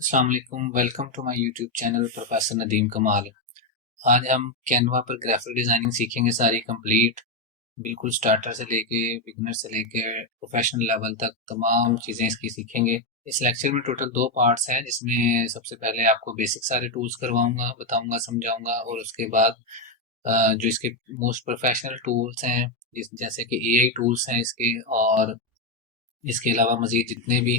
अस्सलाम वालेकुम, welcome to my YouTube channel professor Nadeem Kamal. आज हम कैनवा पर ग्राफिक डिजाइनिंग सीखेंगे सारी कंप्लीट, बिल्कुल स्टार्टर से लेके बिगनर से लेके प्रोफेशनल लेवल तक तमाम चीज़ें इसकी सीखेंगे। इस लेक्चर में टोटल 2 पार्ट्स हैं, जिसमें सबसे पहले आपको बेसिक सारे टूल्स करवाऊंगा, बताऊंगा, समझाऊंगा, और उसके बाद जो इसके मोस्ट प्रोफेशनल टूल्स हैं जैसे कि एआई टूल्स हैं इसके, और इसके अलावा मज़ीद जितने भी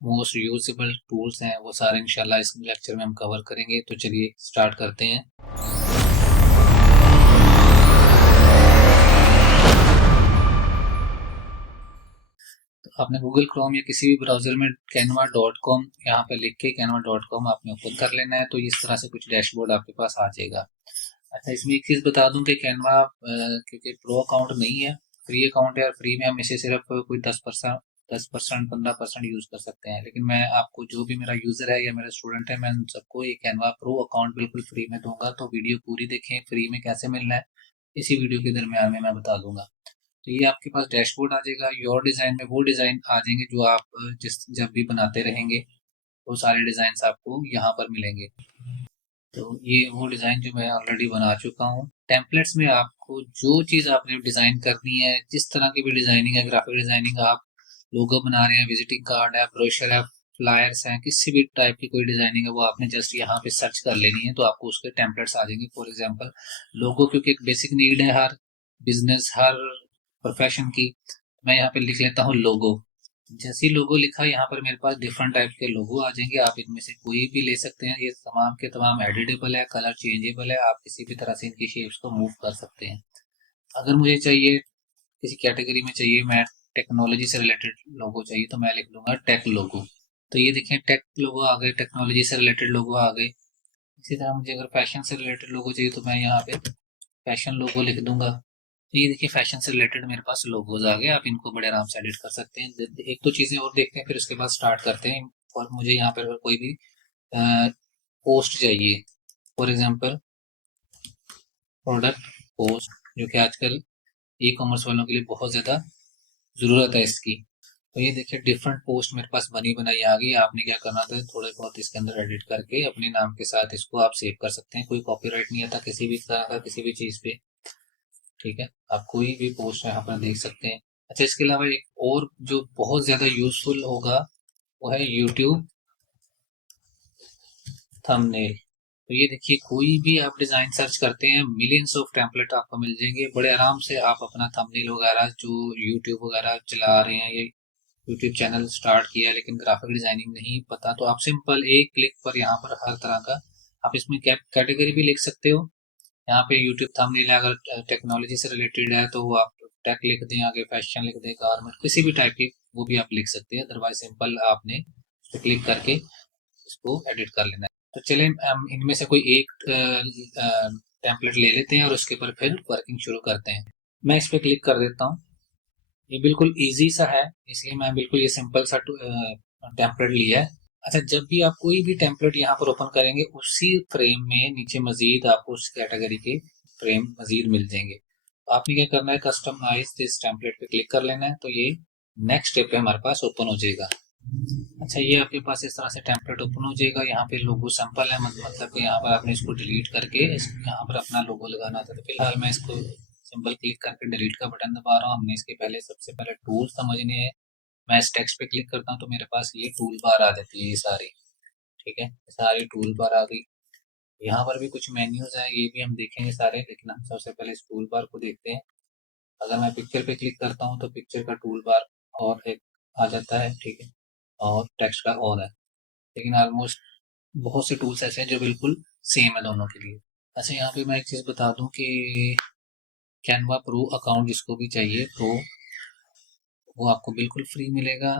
मोस्ट यूजेबल टूल्स हैं वो सारे इंशाल्लाह इस लेक्चर में हम कवर करेंगे। तो चलिए स्टार्ट करते हैं। तो आपने गूगल क्रोम या किसी भी ब्राउजर में canva.com यहाँ पे लिख के canva.com आपने ओपन कर लेना है, तो इस तरह से कुछ डैशबोर्ड आपके पास आ जाएगा। अच्छा, इसमें एक चीज़ बता दूं कि कैनवा क्योंकि प्रो अकाउंट नहीं है, फ्री अकाउंट है, और फ्री में हम इसे सिर्फ कोई 10% 15% यूज़ कर सकते हैं। लेकिन मैं आपको, जो भी मेरा यूज़र है या मेरा स्टूडेंट है, मैं उन सबको ये कैनवा प्रो अकाउंट बिल्कुल फ्री में दूंगा। तो वीडियो पूरी देखें, फ्री में कैसे मिलना है इसी वीडियो के दरमियान में मैं बता दूंगा। तो ये आपके पास डैशबोर्ड आ जाएगा। योर डिज़ाइन में वो डिज़ाइन आ जाएंगे जो आप जिस जब भी बनाते रहेंगे, वो सारे डिज़ाइन आपको यहाँ पर मिलेंगे। तो ये वो डिज़ाइन जो मैं ऑलरेडी बना चुका हूँ। टेम्पलेट्स में आपको जो चीज़ आपने डिज़ाइन करनी है, जिस तरह की भी डिज़ाइनिंग है, ग्राफिक डिज़ाइनिंग, आप लोगो बना रहे हैं, विजिटिंग कार्ड है, ब्रोशर है, फ्लायर्स हैं, किसी भी टाइप की कोई डिज़ाइनिंग है, वो आपने जस्ट यहाँ पे सर्च कर लेनी है, तो आपको उसके टेम्पलेट्स आ जाएंगे। फॉर एग्जांपल लोगो, क्योंकि एक बेसिक नीड है हर बिजनेस, हर प्रोफेशन की। मैं यहाँ पे लिख लेता हूँ लोगो। जैसे ही लोगो लिखा, यहाँ पर मेरे पास डिफरेंट टाइप के लोगो आ जाएंगे। आप इनमें से कोई भी ले सकते हैं, ये तमाम के तमाम एडिटेबल है, कलर चेंजेबल है, आप किसी भी तरह से इनकी शेप्स को मूव कर सकते हैं। अगर मुझे चाहिए, किसी कैटेगरी में चाहिए, मैं टेक्नोलॉजी से रिलेटेड लोगो चाहिए, तो मैं लिख दूंगा टेक लोगो। तो ये देखें, टेक लोगो आ गए, टेक्नोलॉजी से रिलेटेड लोगो आ गए। इसी तरह मुझे अगर फैशन से रिलेटेड लोगो चाहिए, तो मैं यहाँ पे फैशन लोगो लिख दूंगा। तो ये देखिए, फैशन से रिलेटेड मेरे पास लोगोज आ गए। आप इनको बड़े आराम से एडिट कर सकते हैं। एक दो चीजें और देखते हैं, फिर उसके बाद स्टार्ट करते हैं। और मुझे यहाँ पर कोई भी पोस्ट चाहिए, फॉर एग्जांपल प्रोडक्ट पोस्ट, जो कि आजकल ई कॉमर्स वालों के लिए बहुत ज़्यादा ज़रूरत है इसकी। तो ये देखिए, डिफरेंट पोस्ट मेरे पास बनी बनाई आ गई। आपने क्या करना था, थोड़े बहुत इसके अंदर एडिट करके अपने नाम के साथ इसको आप सेव कर सकते हैं। कोई कॉपीराइट नहीं आता किसी भी तरह का, किसी भी चीज़ पे। ठीक है, आप कोई भी पोस्ट यहाँ पर देख सकते हैं। अच्छा, इसके अलावा एक और जो बहुत ज़्यादा यूजफुल होगा, वो है यूट्यूब थंबनेल। तो ये देखिए, कोई भी आप डिज़ाइन सर्च करते हैं, मिलियंस ऑफ टेम्पलेट आपको मिल जाएंगे। बड़े आराम से आप अपना थंबनेल वगैरह, जो यूट्यूब वगैरह चला रहे हैं, ये यूट्यूब चैनल स्टार्ट किया है लेकिन ग्राफिक डिजाइनिंग नहीं पता, तो आप सिंपल एक क्लिक पर यहाँ पर हर तरह का आप इसमें कैटेगरी भी लिख सकते हो। यहाँ पे यूट्यूब थंबनेल है, अगर टेक्नोलॉजी से रिलेटेड है तो वो आप टेक लिख दें, आगे फैशन लिख दें, गारमेंट, किसी भी टाइप की वो भी आप लिख सकते हैं। अदरवाइज सिंपल आपने इस पर क्लिक करके इसको एडिट कर लेना है। तो चलें, हम इनमें से कोई एक टेम्पलेट ले लेते हैं और उसके ऊपर फिर वर्किंग शुरू करते हैं। मैं इस पर क्लिक कर देता हूँ। ये बिल्कुल इजी सा है, इसलिए मैं बिल्कुल ये सिंपल सा टेम्पलेट लिया है। अच्छा, जब भी आप कोई भी टेम्पलेट यहाँ पर ओपन करेंगे, उसी फ्रेम में नीचे मजीद आपको उस कैटेगरी के फ्रेम मजीद मिल जाएंगे। तो आपने क्या करना है, कस्टमाइज दिस टेम्पलेट पे क्लिक कर लेना है, तो ये नेक्स्ट स्टेप पे हमारे पास ओपन हो जाएगा। अच्छा, ये आपके पास इस तरह से टेम्पलेट ओपन हो जाएगा। यहाँ पे लोगो सैंपल है, मतलब कि यहाँ पर आपने इसको डिलीट करके यहाँ पर अपना लोगो लगाना था। तो फिलहाल मैं इसको सिंपल क्लिक करके डिलीट का बटन दबा रहा हूँ। हमने इसके पहले सबसे पहले टूल समझने हैं। मैं इस टेक्स्ट पे क्लिक करता हूँ तो मेरे पास ये टूल बार आ जाती है, ये सारी। ठीक है, सारी टूल बार आ गई। यहाँ पर भी कुछ मेन्यूज हैं, ये भी हम देखेंगे सारे, लेकिन हम सबसे पहले इस टूल बार को देखते हैं। अगर मैं पिक्चर पे क्लिक करता हूँ तो पिक्चर का टूल बार और एक आ जाता है। ठीक है, और टेक्स्ट का और है, लेकिन ऑलमोस्ट बहुत से टूल्स ऐसे हैं जो बिल्कुल सेम है दोनों के लिए। अच्छा, यहाँ पे मैं एक चीज़ बता दूं कि कैनवा प्रो अकाउंट जिसको भी चाहिए, तो वो आपको बिल्कुल फ्री मिलेगा।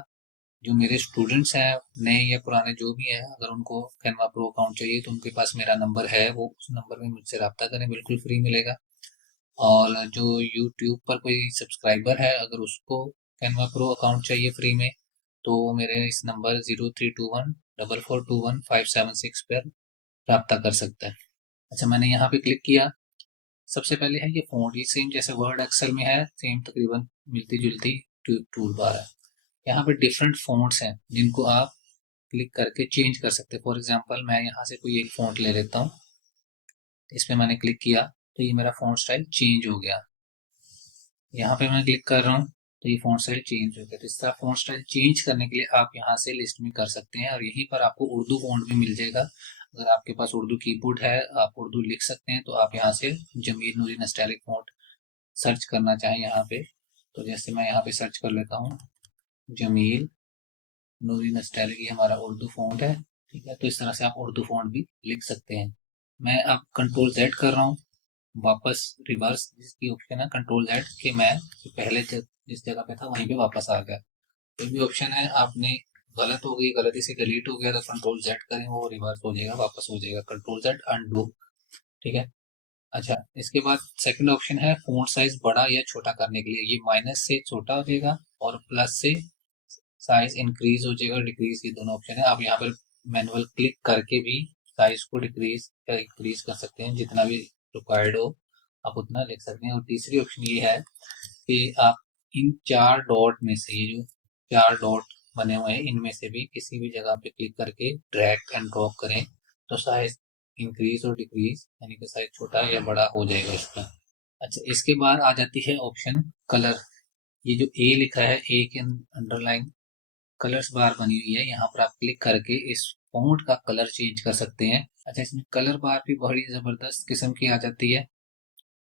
जो मेरे स्टूडेंट्स हैं, नए या पुराने जो भी हैं, अगर उनको कैनवा प्रो अकाउंट चाहिए तो उनके पास मेरा नंबर है, वो उस नंबर में मुझसे रब्ता करें, बिल्कुल फ्री मिलेगा। और जो यूट्यूब पर कोई सब्सक्राइबर है, अगर उसको कैनवा प्रो अकाउंट चाहिए फ्री में, तो वो मेरे इस नंबर 0321 4421 576 पर रब्ता कर सकता है। अच्छा, मैंने यहाँ पे क्लिक किया। सबसे पहले है ये फ़ॉन्ट, ये सेम जैसे वर्ड एक्सेल में है, सेम तकरीबन मिलती जुलती टूल बार है। यहाँ पे डिफरेंट फ़ॉन्ट्स हैं जिनको आप क्लिक करके चेंज कर सकते हैं। फॉर एग्जांपल मैं यहाँ से कोई एक फ़ॉन्ट ले लेता हूँ, इस पे मैंने क्लिक किया तो ये मेरा फ़ॉन्ट स्टाइल चेंज हो गया। यहाँ पे मैं क्लिक कर रहा हूँ तो ये फ़ॉन्ट स्टाइल चेंज हो गया। तो इस तरह फ़ॉन्ट स्टाइल चेंज करने के लिए आप यहाँ से लिस्ट में कर सकते हैं, और यहीं पर आपको उर्दू फ़ॉन्ट भी मिल जाएगा। अगर आपके पास उर्दू कीबोर्ड है, आप उर्दू लिख सकते हैं, तो आप यहाँ से जमील नूरी नस्टैलिक फ़ॉन्ट सर्च करना चाहें यहाँ पे, तो जैसे मैं यहाँ पे सर्च कर लेता हूँ जमील नूरी नस्टैलिक, ये हमारा उर्दू फ़ॉन्ट है। ठीक है, तो इस तरह से आप उर्दू फ़ॉन्ट भी लिख सकते हैं। मैं अब कंट्रोल Z कर रहा हूँ, वापस रिवर्स जिसकी ऑप्शन है कंट्रोल Z, कि मैं पहले जिस जगह पे था वहीं पे वापस आ गया। कोई भी ऑप्शन है आपने गलत हो गई, गलती से डिलीट हो गया, तो कंट्रोल Z करें, वो रिवर्स हो जाएगा, वापस हो जाएगा। Control Z undo. ठीक है। अच्छा, इसके बाद सेकंड ऑप्शन है फ़ॉन्ट साइज बड़ा या छोटा करने के लिए। ये माइनस से छोटा हो जाएगा और प्लस से साइज इंक्रीज हो जाएगा, डिक्रीज, ये दोनों ऑप्शन है। आप यहाँ पर मैनुअल क्लिक करके भी साइज को डिक्रीज या इंक्रीज कर सकते हैं, जितना भी रिक्वायर्ड हो आप उतना लिख सकते हैं। और तीसरी ऑप्शन ये है कि आप इन चार डॉट में से, ये जो चार डॉट बने हुए हैं, इनमें से भी किसी भी जगह पे क्लिक करके ड्रैग एंड ड्रॉप करें तो साइज इंक्रीज और डिक्रीज, यानी कि साइज छोटा या बड़ा हो जाएगा इसका। अच्छा, इसके बाद आ जाती है ऑप्शन कलर। ये जो ए लिखा है, ए के अंडरलाइन कलर्स बार बनी हुई है, यहाँ पर आप क्लिक करके इस फॉन्ट का कलर चेंज कर सकते हैं। अच्छा, इसमें कलर बार भी बड़ी जबरदस्त किस्म की आ जाती है।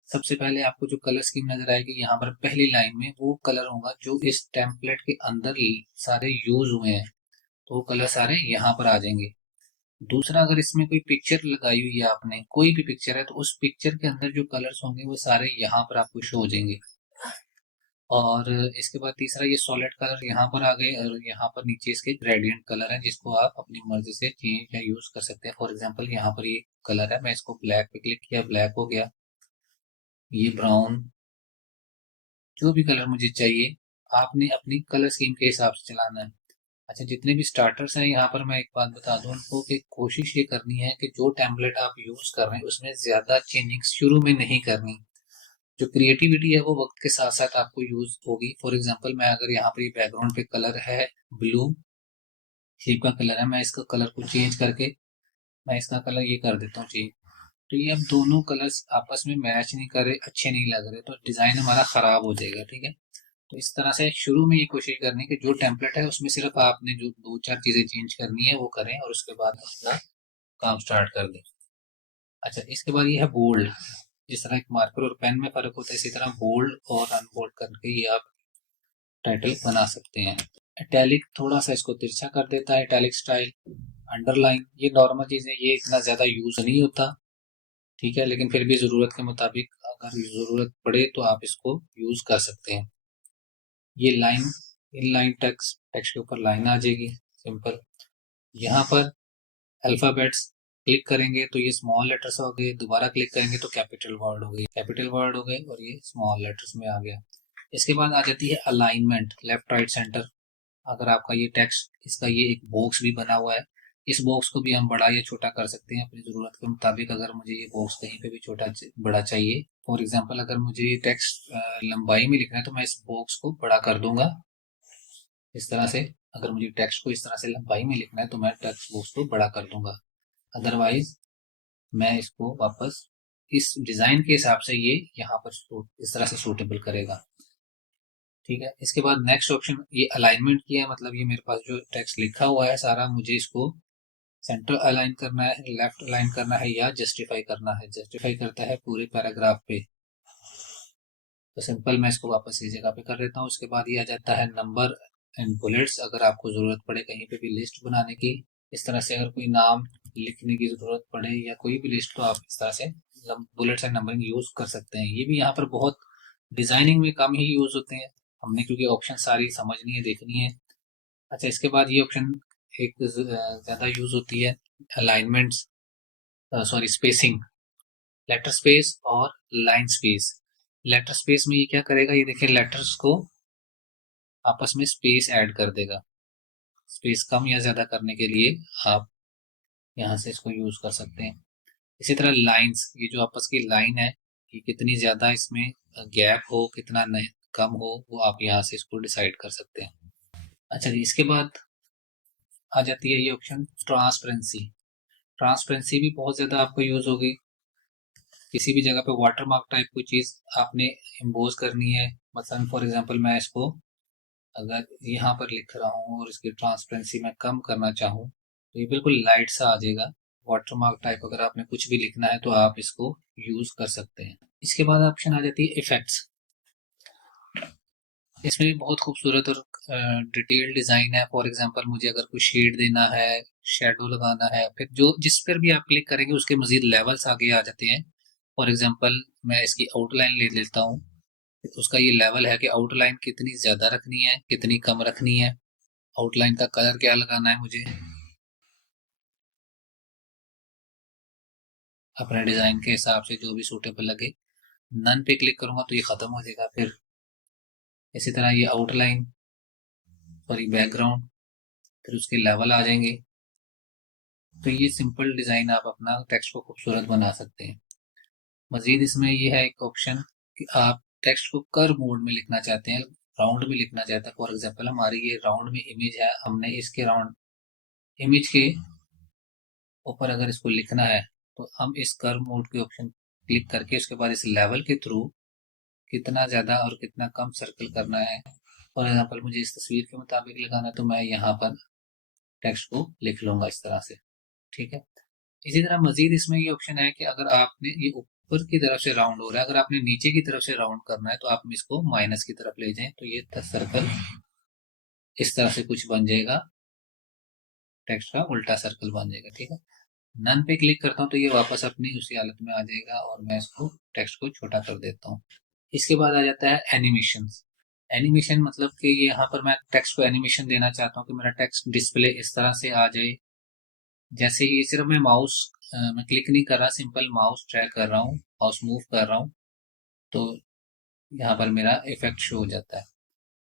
सबसे पहले आपको जो कलर स्कीम नजर आएगी यहाँ पर पहली लाइन में, वो कलर होगा जो इस टेम्पलेट के अंदर सारे यूज हुए हैं, तो वो कलर सारे यहाँ पर आ जाएंगे। दूसरा, अगर इसमें कोई पिक्चर लगाई हुई है आपने, कोई भी पिक्चर है, तो उस पिक्चर के अंदर जो कलर्स होंगे वो सारे यहाँ पर आपको शो हो जाएंगे। और इसके बाद तीसरा, ये सॉलिड कलर यहाँ पर आ गए, और यहाँ पर नीचे इसके ग्रेडियंट कलर है, जिसको आप अपनी मर्जी से चेंज या यूज कर सकते हैं। फॉर एग्जांपल यहाँ पर ये कलर है, मैं इसको ब्लैक पे क्लिक किया, ब्लैक हो गया। ये ब्राउन, जो भी कलर मुझे चाहिए आपने अपनी कलर स्कीम के हिसाब से चलाना है। अच्छा, जितने भी स्टार्टर्स हैं यहाँ पर मैं एक बात बता दूं उनको, कि कोशिश ये करनी है कि जो टेम्पलेट आप यूज कर रहे हैं उसमें ज्यादा चेंजिंग शुरू में नहीं करनी। जो क्रिएटिविटी है वो वक्त के साथ साथ आपको यूज होगी। फॉर एग्जांपल, मैं अगर यहाँ पर ये बैकग्राउंड पे कलर है ब्लू शेप का कलर है, मैं इसका कलर को चेंज करके मैं इसका कलर ये कर देता हूँ चेंज, तो ये अब दोनों कलर्स आपस में मैच नहीं कर रहे, अच्छे नहीं लग रहे, तो डिजाइन हमारा खराब हो जाएगा। ठीक है, तो इस तरह से शुरू में ये कोशिश करनी कि जो टेम्पलेट है उसमें सिर्फ आपने जो दो चार चीजें चेंज करनी है वो करें, और उसके बाद अपना काम स्टार्ट कर दें। अच्छा, इसके बाद ये है बोल्ड। जिस तरह एक मार्कर और पेन में फर्क होता है, इसी तरह बोल्ड और अनबोल्ड करके ये आप टाइटल बना सकते हैं। इटैलिक थोड़ा सा इसको तिरछा कर देता है, इटैलिक स्टाइल। अंडरलाइन, ये नॉर्मल चीजें, ये इतना ज्यादा यूज नहीं होता। ठीक है, लेकिन फिर भी जरूरत के मुताबिक अगर जरूरत पड़े तो आप इसको यूज कर सकते हैं। ये line, in line text, text के ऊपर लाइन आ जाएगी, सिंपल। यहाँ पर अल्फाबेट्स क्लिक करेंगे तो ये स्मॉल लेटर्स हो गए, दोबारा क्लिक करेंगे तो कैपिटल वर्ड हो गए, कैपिटल वर्ड हो गए, और ये स्मॉल लेटर्स में आ गया। इसके बाद आ जाती है अलाइनमेंट, लेफ्ट राइट सेंटर। अगर आपका ये टेक्स्ट, इसका ये एक बॉक्स भी बना हुआ है, इस बॉक्स को भी हम बड़ा या छोटा कर सकते हैं अपनी ज़रूरत के मुताबिक। अगर मुझे ये बॉक्स कहीं पे भी छोटा बड़ा चाहिए, फॉर एग्जांपल अगर मुझे ये टेक्स्ट लंबाई में लिखना है तो मैं इस बॉक्स को बड़ा कर दूंगा इस तरह से। अगर मुझे टेक्स्ट को इस तरह से लंबाई में लिखना है तो मैं टेक्स्ट बॉक्स को बड़ा कर दूंगा, अदरवाइज मैं इसको वापस इस डिज़ाइन के हिसाब से ये यहाँ पर इस तरह से सूटेबल करेगा। ठीक है, इसके बाद नेक्स्ट ऑप्शन, ये अलाइनमेंट किया है, मतलब ये मेरे पास जो टेक्स्ट लिखा हुआ है सारा, मुझे इसको सेंटर अलाइन करना है, लेफ्ट अलाइन करना है, या जस्टिफाई करना है। जस्टिफाई करता है पूरे पैराग्राफ पे, तो सिंपल मैं इसको वापस इस जगह पे कर देता हूँ। उसके बाद ये आ जाता है नंबर एंड बुलेट्स। अगर आपको ज़रूरत पड़े कहीं पे भी लिस्ट बनाने की, इस तरह से अगर कोई नाम लिखने की ज़रूरत पड़े या कोई भी लिस्ट, तो आप इस तरह से बुलेट्स एंड नंबरिंग यूज़ कर सकते हैं। ये भी यहाँ पर बहुत डिज़ाइनिंग में कम ही यूज़ होते हैं हमने, क्योंकि ऑप्शन सारी समझनी है, देखनी है। अच्छा, इसके बाद ये ऑप्शन एक ज़्यादा यूज़ होती है, alignments, sorry spacing, letter space और लाइन स्पेस। लेटर स्पेस में ये क्या करेगा, ये देखिए लेटर्स को आपस में स्पेस ऐड कर देगा। स्पेस कम या ज्यादा करने के लिए आप यहाँ से इसको यूज कर सकते हैं। इसी तरह लाइंस, ये जो आपस की लाइन है, कि कितनी ज्यादा इसमें गैप हो, कितना नहीं कम हो, वो आप यहाँ से इसको डिसाइड कर सकते हैं। अच्छा जी, इसके बाद आ जाती है ये ऑप्शन ट्रांसपेरेंसी। ट्रांसपेरेंसी भी बहुत ज़्यादा आपको यूज़ होगी। किसी भी जगह पे वाटर मार्क टाइप कोई चीज़ आपने इम्पोज करनी है, मतलब फॉर एग्जांपल मैं इसको अगर यहाँ पर लिख रहा हूँ और इसकी ट्रांसपेरेंसी मैं कम करना चाहूँ तो ये बिल्कुल लाइट सा आ जाएगा। वाटर मार्क टाइप अगर आपने कुछ भी लिखना है तो आप इसको यूज़ कर सकते हैं। इसके बाद ऑप्शन आ जाती है इफेक्ट्स। इसमें भी बहुत खूबसूरत और डिटेल डिज़ाइन है। फॉर एग्जांपल मुझे अगर कोई शेड देना है, शेडो लगाना है, फिर जो जिस पर भी आप क्लिक करेंगे उसके मजीद लेवल्स आगे आ जाते हैं। फॉर एग्जांपल मैं इसकी आउटलाइन ले लेता हूँ, उसका ये लेवल है कि आउटलाइन कितनी ज़्यादा रखनी है, कितनी कम रखनी है, आउटलाइन का कलर क्या लगाना है मुझे अपने डिज़ाइन के हिसाब से जो भी सूटेबल लगे। नन पे क्लिक करूंगा तो ये ख़त्म हो जाएगा। फिर इसी तरह ये आउटलाइन और ये बैकग्राउंड, फिर उसके लेवल आ जाएंगे। तो ये सिंपल डिज़ाइन आप अपना टेक्स्ट को खूबसूरत बना सकते हैं। मजीद इसमें ये है एक ऑप्शन कि आप टेक्स्ट को कर्व मोड में लिखना चाहते हैं, राउंड में लिखना चाहते हैं। फॉर एग्जांपल हमारी ये राउंड में इमेज है, हमने इसके राउंड इमेज के ऊपर अगर इसको लिखना है तो हम इस कर्व मोड के ऑप्शन क्लिक करके उसके बाद इस लेवल के थ्रू कितना ज़्यादा और कितना कम सर्कल करना है। फॉर एग्जांपल मुझे इस तस्वीर के मुताबिक लगाना है तो मैं यहाँ पर टेक्स्ट को लिख लूंगा इस तरह से। ठीक है। इसी तरह मजीद इसमें ये ऑप्शन है कि अगर आपने ये ऊपर की तरफ से राउंड हो रहा है, अगर आपने नीचे की तरफ से राउंड करना है तो आप इसको माइनस की तरफ ले जाएं तो ये सर्कल इस तरह से कुछ बन जाएगा, टेक्स्ट का उल्टा सर्कल बन जाएगा। ठीक है। नन पे क्लिक करता हूँ तो ये वापस अपनी उसी हालत में आ जाएगा और मैं इसको टेक्स्ट को छोटा कर देता हूँ। इसके बाद आ जाता है एनिमेशन। एनिमेशन मतलब कि ये यहाँ पर मैं टेक्स्ट को एनिमेशन देना चाहता हूँ कि मेरा टेक्स्ट डिस्प्ले इस तरह से आ जाए। जैसे ये सिर्फ मैं माउस मैं क्लिक नहीं कर रहा, सिंपल माउस ड्रैग कर रहा हूँ, माउस मूव कर रहा हूँ तो यहाँ पर मेरा इफेक्ट शो हो जाता है।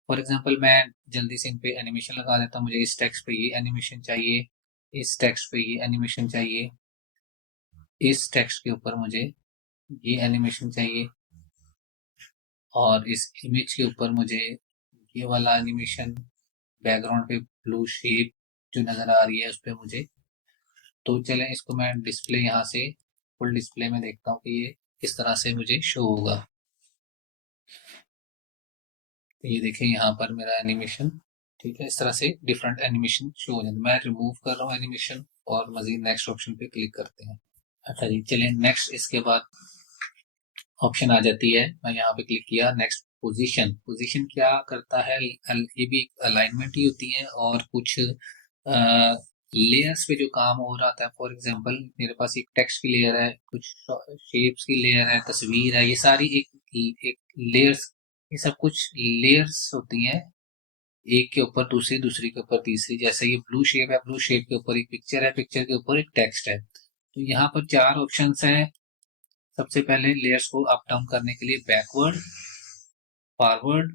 फॉर एग्जांपल मैं जल्दी से इन पे एनिमेशन लगा देता हूँ। मुझे इस टेक्स्ट पे ये एनिमेशन चाहिए, इस टेक्स्ट पे ये एनिमेशन चाहिए, इस टेक्स्ट के ऊपर मुझे ये एनिमेशन चाहिए और इस इमेज के ऊपर मुझे ये वाला एनिमेशन, बैकग्राउंड पे ब्लू शेप जो नज़र आ रही है उस पर मुझे। तो चलें इसको मैं डिस्प्ले यहाँ से फुल डिस्प्ले में देखता हूँ कि ये किस तरह से मुझे शो होगा। तो ये देखें यहाँ पर मेरा एनिमेशन। ठीक है। इस तरह से डिफरेंट एनिमेशन शो हो जाते हैं। मैं रिमूव कर रहा हूँ एनिमेशन और मजीद नेक्स्ट ऑप्शन पे क्लिक करते हैं। अच्छा जी, चलिए नेक्स्ट। इसके बाद ऑप्शन आ जाती है, मैं यहाँ पे क्लिक किया, नेक्स्ट पोजीशन। पोजीशन क्या करता है, ये भी अलाइनमेंट ही होती है और कुछ लेयर्स पे जो काम हो रहा था। फॉर एग्जांपल मेरे पास एक टेक्स्ट की लेयर है, कुछ शेप्स की लेयर है, तस्वीर है, ये सारी एक लेयर्स, ये सब कुछ लेयर्स होती हैं, एक के ऊपर दूसरी, दूसरी के ऊपर तीसरी। जैसे ये ब्लू शेप है, ब्लू शेप के ऊपर एक पिक्चर है, पिक्चर के ऊपर एक टेक्स्ट है। तो यहाँ पर चार ऑप्शंस हैं। सबसे पहले लेयर्स को अप डाउन करने के लिए backward, forward,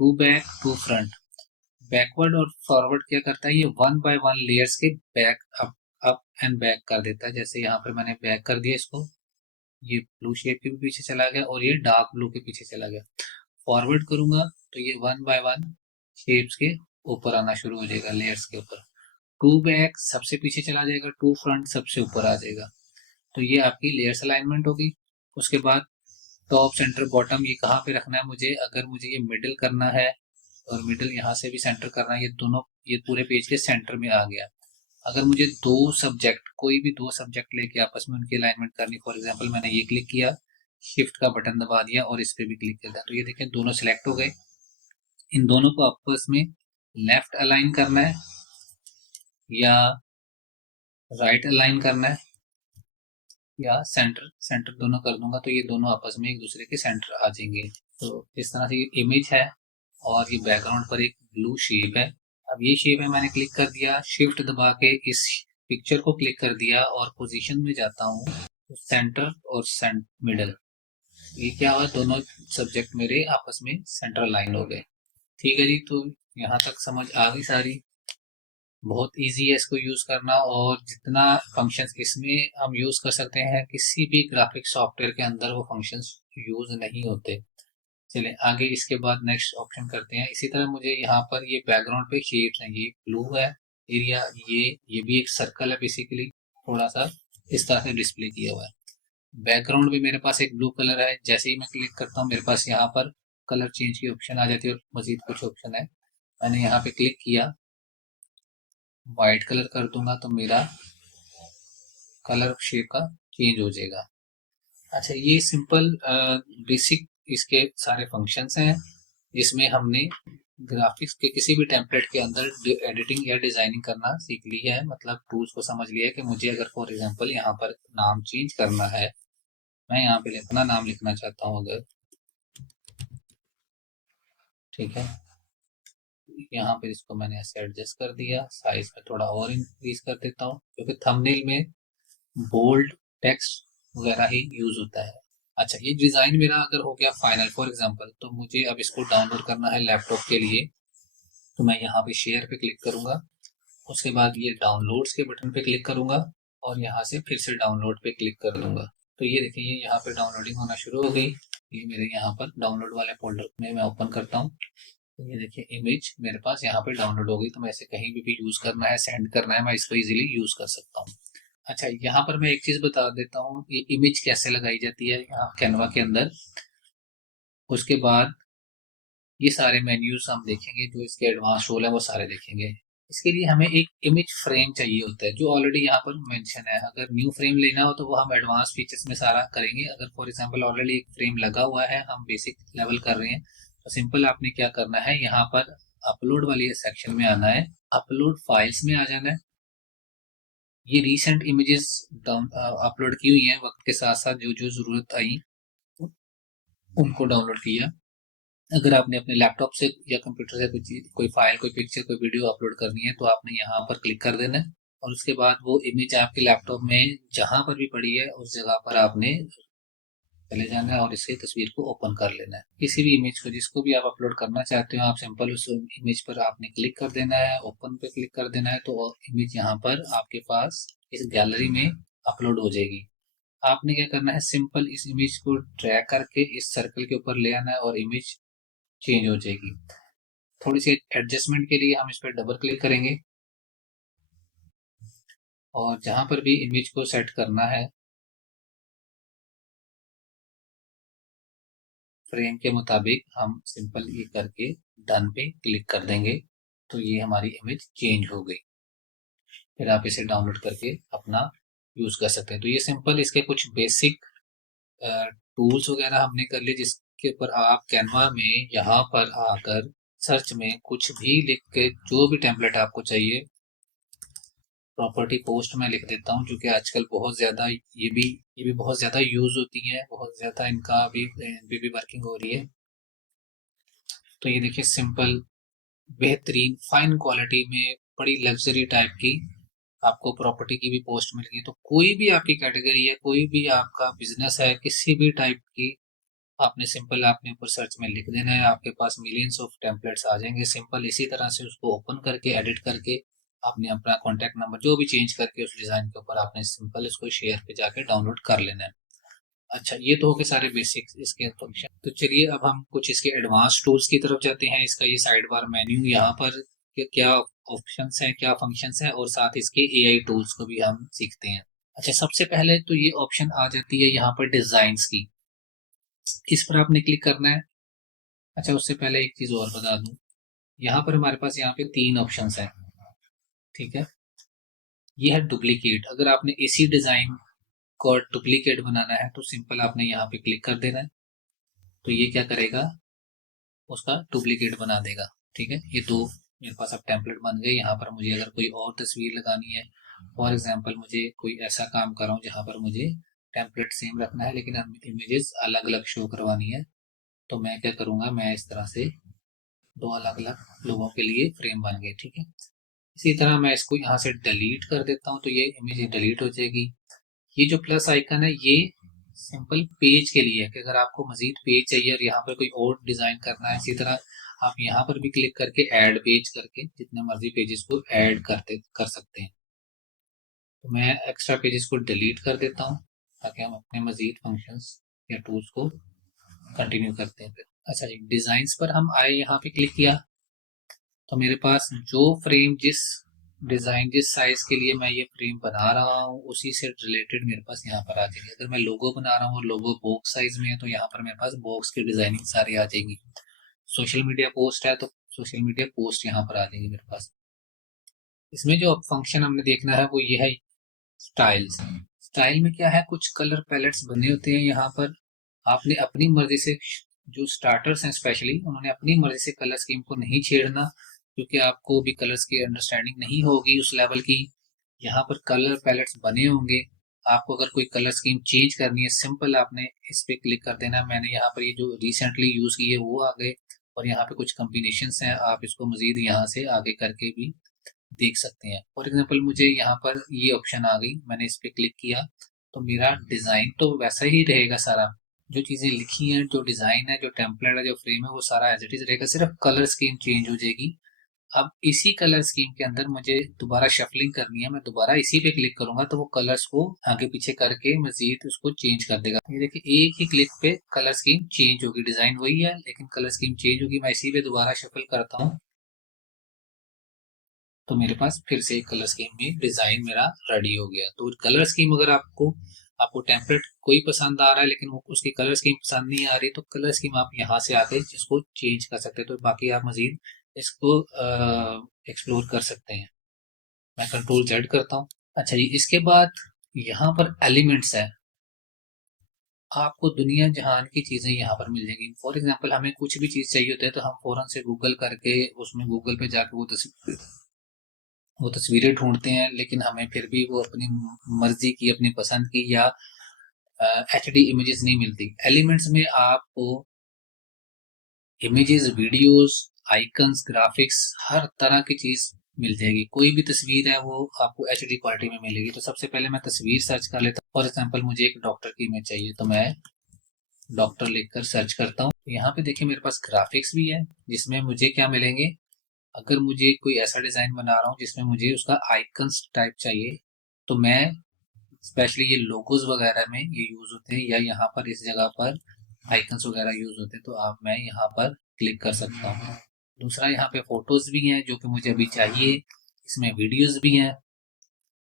to back, to front. Backward और फॉरवर्ड क्या करता है, ये वन बाय वन लेयर्स के बैक अप एंड बैक कर देता है। जैसे यहाँ पर मैंने बैक कर दिया इसको, ये ब्लू शेप के भी पीछे चला गया और ये डार्क ब्लू के पीछे चला गया। फॉरवर्ड करूंगा तो ये वन बाय वन शेप्स के ऊपर आना शुरू हो जाएगा, लेयर्स के ऊपर। टू बैक सबसे पीछे चला जाएगा, टू फ्रंट सबसे ऊपर आ जाएगा। तो ये आपकी लेयर्स अलाइनमेंट होगी। उसके बाद टॉप, सेंटर, बॉटम, ये कहाँ पे रखना है मुझे, अगर मुझे ये मिडिल करना है और मिडिल यहाँ से भी सेंटर करना है, ये दोनों, ये पूरे पेज के सेंटर में आ गया। अगर मुझे दो सब्जेक्ट, कोई भी दो सब्जेक्ट लेके आपस में उनकी अलाइनमेंट करनी, फॉर एग्जांपल मैंने ये क्लिक किया, शिफ्ट का बटन दबा दिया और इस पे भी क्लिक किया तो ये देखें दोनों सिलेक्ट हो गए। इन दोनों को आपस में लेफ्ट अलाइन करना है या राइट अलाइन करना है या सेंटर, सेंटर दोनों कर दूंगा तो ये दोनों आपस में एक दूसरे के सेंटर आ जाएंगे। तो इस तरह से ये इमेज है और ये बैकग्राउंड पर एक ब्लू शेप है। अब ये शेप है, मैंने क्लिक कर दिया, शिफ्ट दबा के इस पिक्चर को क्लिक कर दिया और पोजीशन में जाता हूँ तो सेंटर और मिडल, ये क्या हुआ, दोनों सब्जेक्ट मेरे आपस में सेंटर लाइन हो गए। ठीक है जी, तो यहाँ तक समझ आ गई सारी। बहुत इजी है इसको यूज़ करना और जितना फंक्शंस इसमें हम यूज़ कर सकते हैं किसी भी ग्राफिक सॉफ्टवेयर के अंदर वो फंक्शंस यूज़ नहीं होते। चलिए आगे इसके बाद नेक्स्ट ऑप्शन करते हैं। इसी तरह मुझे यहाँ पर ये बैकग्राउंड पे शेड्स हैं, ये ब्लू है, एरिया, ये भी एक सर्कल है बेसिकली, थोड़ा सा इस तरह से डिस्प्ले किया हुआ है। बैकग्राउंड भी मेरे पास एक ब्लू कलर है, जैसे ही मैं क्लिक करता हूँ मेरे पास यहाँ पर कलर चेंज की ऑप्शन आ जाती है और मजीद कुछ ऑप्शन है। मैंने यहाँ पे क्लिक किया, वाइट कलर कर दूंगा तो मेरा कलर शेप का चेंज हो जाएगा। अच्छा, ये सिंपल बेसिक इसके सारे फंक्शंस हैं जिसमें हमने ग्राफिक्स के किसी भी टेम्पलेट के अंदर एडिटिंग या डिजाइनिंग करना सीख ली है, मतलब टूल्स को समझ लिया है कि मुझे अगर फॉर एग्जांपल यहाँ पर नाम चेंज करना है, मैं यहाँ पे अपना नाम लिखना चाहता हूँ अगर, ठीक है, यहाँ पे इसको मैंने ऐसे एडजस्ट कर दिया, साइज में थोड़ा और इंक्रीज कर देता हूँ क्योंकि थंबनेल में बोल्ड टेक्स्ट वगैरह ही यूज होता है। अच्छा, ये डिजाइन मेरा अगर हो गया फाइनल फॉर एग्जांपल, तो मुझे अब इसको डाउनलोड करना है लैपटॉप के लिए, तो मैं यहाँ पे शेयर पे क्लिक करूंगा, उसके बाद ये डाउनलोड्स के बटन पे क्लिक करूंगा और यहाँ से फिर से डाउनलोड पे क्लिक कर दूंगा। तो ये देखिए, ये यहाँ पे डाउनलोडिंग होना शुरू हो गई। ये मेरे यहाँ पर डाउनलोड वाले फोल्डर में मैं ओपन करता हूँ, तो ये देखिए इमेज मेरे पास यहाँ पे डाउनलोड हो गई। तो मैं इसे कहीं भी यूज करना है, सेंड करना है, मैं इसको इजीली यूज कर सकता हूँ। अच्छा, यहाँ पर मैं एक चीज बता देता हूँ, ये इमेज कैसे लगाई जाती है यहाँ कैनवा के अंदर। उसके बाद ये सारे मेन्यूज हम देखेंगे, जो इसके एडवांस रोल है वो सारे देखेंगे। इसके लिए हमें एक इमेज फ्रेम चाहिए होता है जो ऑलरेडी यहाँ पर मेंशन है। अगर न्यू फ्रेम लेना हो तो वो हम एडवांस फीचर्स में सारा करेंगे। अगर फॉर एग्जांपल ऑलरेडी एक फ्रेम लगा हुआ है, हम बेसिक लेवल कर रहे हैं, तो सिंपल आपने क्या करना है, यहाँ पर अपलोड वाली सेक्शन में आना है, अपलोड फाइल्स में आ जाना है। ये रिसेंट इमेजेस डाउन अपलोड की हुई हैं, वक्त के साथ साथ जो जो जरूरत आई उनको डाउनलोड किया। अगर आपने अपने लैपटॉप से या कंप्यूटर से कोई फाइल, कोई पिक्चर, कोई वीडियो अपलोड करनी है, तो आपने यहाँ पर क्लिक कर देना है और उसके बाद वो इमेज आपके लैपटॉप में जहां पर भी पड़ी है उस जगह पर आपने चले जाना है और इसकी तस्वीर को ओपन कर लेना है। किसी भी इमेज को जिसको भी आप अपलोड करना चाहते हो, आप सिंपल उस इमेज पर आपने क्लिक कर देना है, ओपन पे क्लिक कर देना है, तो इमेज यहाँ पर आपके पास इस गैलरी में अपलोड हो जाएगी। आपने क्या करना है, सिंपल इस इमेज को ड्रैग करके इस सर्कल के ऊपर ले आना है और इमेज चेंज हो जाएगी। थोड़ी सी एडजस्टमेंट के लिए हम इस पर डबल क्लिक करेंगे और जहां पर भी इमेज को सेट करना है फ्रेम के मुताबिक, हम सिंपल ये करके डन पे क्लिक कर देंगे, तो ये हमारी इमेज चेंज हो गई। फिर आप इसे डाउनलोड करके अपना यूज कर सकते हैं। तो ये सिंपल इसके कुछ बेसिक टूल्स वगैरह हमने कर लिए, जिसके ऊपर आप कैनवा में यहाँ पर आकर सर्च में कुछ भी लिख के जो भी टेम्पलेट आपको चाहिए, प्रॉपर्टी पोस्ट में लिख देता हूँ, क्योंकि आजकल बहुत ज़्यादा ये भी बहुत ज़्यादा यूज होती है, बहुत ज़्यादा इनका भी वर्किंग हो रही है। तो ये देखिए, सिंपल बेहतरीन फाइन क्वालिटी में बड़ी लग्जरी टाइप की आपको प्रॉपर्टी की भी पोस्ट मिल गई। तो कोई भी आपकी कैटेगरी है, कोई भी आपका बिजनेस है, किसी भी टाइप की, आपने ऊपर सर्च में लिख देना है, आपके पास मिलियंस ऑफ टेम्पलेट्स आ जाएंगे। सिंपल इसी तरह से उसको ओपन करके एडिट करके आपने अपना कॉन्टैक्ट नंबर जो भी चेंज करके उस डिजाइन के ऊपर आपने सिंपल इसको शेयर पे जाके डाउनलोड कर लेना है। अच्छा, ये तो हो गए सारे बेसिक्स इसके फंक्शन। तो चलिए अब हम कुछ इसके एडवांस टूल्स की तरफ जाते हैं। इसका ये साइड बार मेन्यू, यहाँ पर क्या ऑप्शंस हैं, क्या फंक्शंस हैं, और साथ इसके एआई टूल्स को भी हम सीखते हैं। अच्छा, सबसे पहले तो ये ऑप्शन आ जाती है यहाँ पर डिजाइन्स की, इस पर आपने क्लिक करना है। अच्छा, उससे पहले एक चीज और बता दूं, यहाँ पर हमारे पास यहाँ पे तीन ऑप्शंस हैं, ठीक है। ये है डुप्लीकेट। अगर आपने इसी डिजाइन को डुप्लीकेट बनाना है तो सिंपल आपने यहाँ पे क्लिक कर देना है, तो ये क्या करेगा, उसका डुप्लीकेट बना देगा, ठीक है। ये दो मेरे पास अब टेम्पलेट बन गए। यहाँ पर मुझे अगर कोई और तस्वीर लगानी है, फॉर एग्जांपल मुझे कोई ऐसा काम कर रहा हूँ जहाँ पर मुझे टेम्पलेट सेम रखना है लेकिन इमेजेस अलग अलग शो करवानी है, तो मैं क्या करूँगा, मैं इस तरह से दो अलग अलग लोगों के लिए फ्रेम बन गए, ठीक है। इसी तरह मैं इसको यहाँ से डिलीट कर देता हूँ, तो ये इमेज डिलीट हो जाएगी। ये जो प्लस आइकन है, ये सिंपल पेज के लिए है कि अगर आपको मजीद पेज चाहिए और यहाँ पर कोई और डिजाइन करना है, इसी तरह आप यहाँ पर भी क्लिक करके ऐड पेज करके जितने मर्जी पेजेस को ऐड कर सकते हैं। तो मैं एक्स्ट्रा पेजेस को डिलीट कर देता हूँ ताकि हम अपने मजीद फंक्शंस या टूल्स को कंटिन्यू करते हैं फिर। अच्छा जी, डिजाइन्स पर हम आए, यहाँ पे क्लिक किया, तो मेरे पास जो फ्रेम जिस डिजाइन, जिस साइज के लिए मैं ये फ्रेम बना रहा हूँ उसी से रिलेटेड मेरे पास यहाँ पर आ जाएंगे। अगर मैं लोगो बना रहा हूँ और लोगो बॉक्स साइज में है तो यहाँ पर मेरे पास बॉक्स की डिजाइनिंग सारी आ जाएंगी। सोशल मीडिया पोस्ट है तो सोशल मीडिया पोस्ट यहाँ पर आ जाएंगे मेरे पास। इसमें जो फंक्शन हमने देखना है वो ये है स्टाइल्स। स्टाइल में क्या है, कुछ कलर पैलेट्स बने होते हैं यहाँ पर। आपने अपनी मर्जी से, जो स्टार्टर्स हैं स्पेशली, उन्होंने अपनी मर्जी से कलर स्कीम को नहीं छेड़ना, क्योंकि आपको भी कलर्स की अंडरस्टैंडिंग नहीं होगी उस लेवल की। यहाँ पर कलर पैलेट्स बने होंगे। आपको अगर कोई कलर स्कीम चेंज करनी है, सिंपल आपने इस पे क्लिक कर देना। मैंने यहाँ पर ये जो रिसेंटली यूज किए वो आ गए, और यहाँ पे कुछ कॉम्बिनेशंस हैं, आप इसको मजीद यहाँ से आगे करके भी देख सकते हैं। फॉर एग्जांपल मुझे यहाँ पर ये ऑप्शन आ गई, मैंने इस पर क्लिक किया तो मेरा डिजाइन तो वैसा ही रहेगा सारा। जो चीजें लिखी हैं, जो डिजाइन है, जो टेम्पलेट है, जो फ्रेम है, वो सारा एज इट इज रहेगा, सिर्फ कलर स्कीम चेंज हो जाएगी। अब इसी कलर स्कीम के अंदर मुझे दोबारा शफलिंग करनी है, मैं दोबारा इसी पे क्लिक करूंगा तो वो कलर्स को आगे पीछे करके मजीद उसको चेंज कर देगा। ये देखिए, एक ही क्लिक पे कलर स्कीम चेंज होगी। डिजाइन वही है लेकिन कलर स्कीम चेंज होगी। मैं इसी पे दोबारा शफल करता हूँ तो मेरे पास फिर से एक कलर स्कीम में डिजाइन मेरा रेडी हो गया। तो कलर स्कीम अगर आपको आपको टेम्पलेट कोई पसंद आ रहा है लेकिन उसकी कलर स्कीम पसंद नहीं आ रही, तो कलर स्कीम आप यहाँ से आके इसको चेंज कर सकते हैं। तो बाकी आप मजीद इसको एक्सप्लोर कर सकते हैं। मैं कंट्रोल जेड करता हूँ। अच्छा जी, इसके बाद यहाँ पर एलिमेंट्स है। आपको दुनिया जहान की चीजें यहाँ पर मिल जाएंगी। फॉर एग्जाम्पल हमें कुछ भी चीज चाहिए होता है तो हम फौरन से गूगल करके, उसमें गूगल पे जाके वो तस्वीरें ढूंढते हैं, लेकिन हमें फिर भी वो अपनी मर्जी की, अपनी पसंद की या एचडी इमेजेस नहीं मिलती। एलिमेंट्स में आपको इमेजेस, वीडियोस, आइकन्स, ग्राफिक्स, हर तरह की चीज मिल जाएगी। कोई भी तस्वीर है वो आपको एचडी क्वालिटी में मिलेगी। तो सबसे पहले मैं तस्वीर सर्च कर लेता हूँ। फॉर एग्जाम्पल मुझे एक डॉक्टर की इमेज चाहिए तो मैं डॉक्टर लिखकर सर्च करता हूँ। यहाँ पे देखिए मेरे पास ग्राफिक्स भी है, जिसमें मुझे क्या मिलेंगे, अगर मुझे कोई ऐसा डिजाइन बना रहा हूँ जिसमें मुझे उसका आइकन्स टाइप चाहिए तो मैं स्पेशली ये लोगोज वगैरह में ये यूज होते हैं, या यहाँ पर इस जगह पर आइकन्स वगैरह यूज होते हैं, तो आप मैं यहाँ पर क्लिक कर सकता हूँ। दूसरा, यहाँ पे फोटोज भी हैं जो कि मुझे अभी चाहिए। इसमें वीडियोज भी हैं,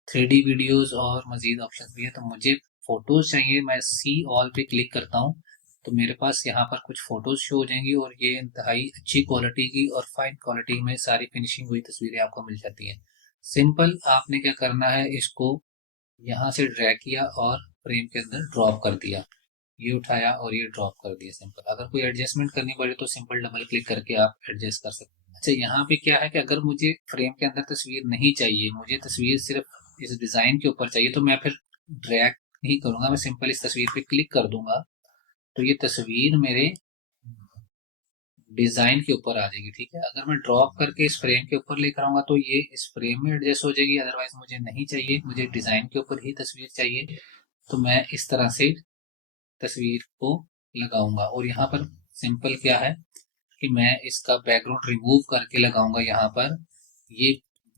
3D वीडियोज, और मजीद ऑप्शन भी है। तो मुझे फोटोज चाहिए, मैं सी ऑल पे क्लिक करता हूँ तो मेरे पास यहाँ पर कुछ फोटोज शो हो जाएंगी, और ये इंतहाई अच्छी क्वालिटी की और फाइन क्वालिटी में सारी फिनिशिंग हुई तस्वीरें आपको मिल जाती हैं। सिंपल आपने क्या करना है, इसको यहाँ से ड्रैग किया और फ्रेम के अंदर ड्रॉप कर दिया। ये उठाया और ये ड्रॉप कर दिया। सिंपल, अगर कोई एडजस्टमेंट करनी पड़े तो सिंपल डबल क्लिक करके आप एडजस्ट कर सकते हैं। अच्छा, यहाँ पे क्या है कि अगर मुझे फ्रेम के अंदर तस्वीर नहीं चाहिए, मुझे तस्वीर सिर्फ इस डिजाइन के ऊपर चाहिए, तो मैं फिर ड्रैग नहीं करूंगा, मैं सिंपल इस तस्वीर पे क्लिक कर दूंगा तो ये तस्वीर मेरे डिजाइन के ऊपर आ जाएगी। ठीक है, अगर मैं ड्रॉप करके इस फ्रेम के ऊपर लेकर आऊंगा तो ये इस फ्रेम में एडजस्ट हो जाएगी। अदरवाइज मुझे नहीं चाहिए, मुझे डिजाइन के ऊपर ही तस्वीर चाहिए, तो मैं इस तरह से तस्वीर को लगाऊंगा। और यहाँ पर सिंपल क्या है कि मैं इसका बैकग्राउंड रिमूव करके लगाऊंगा। यहाँ पर ये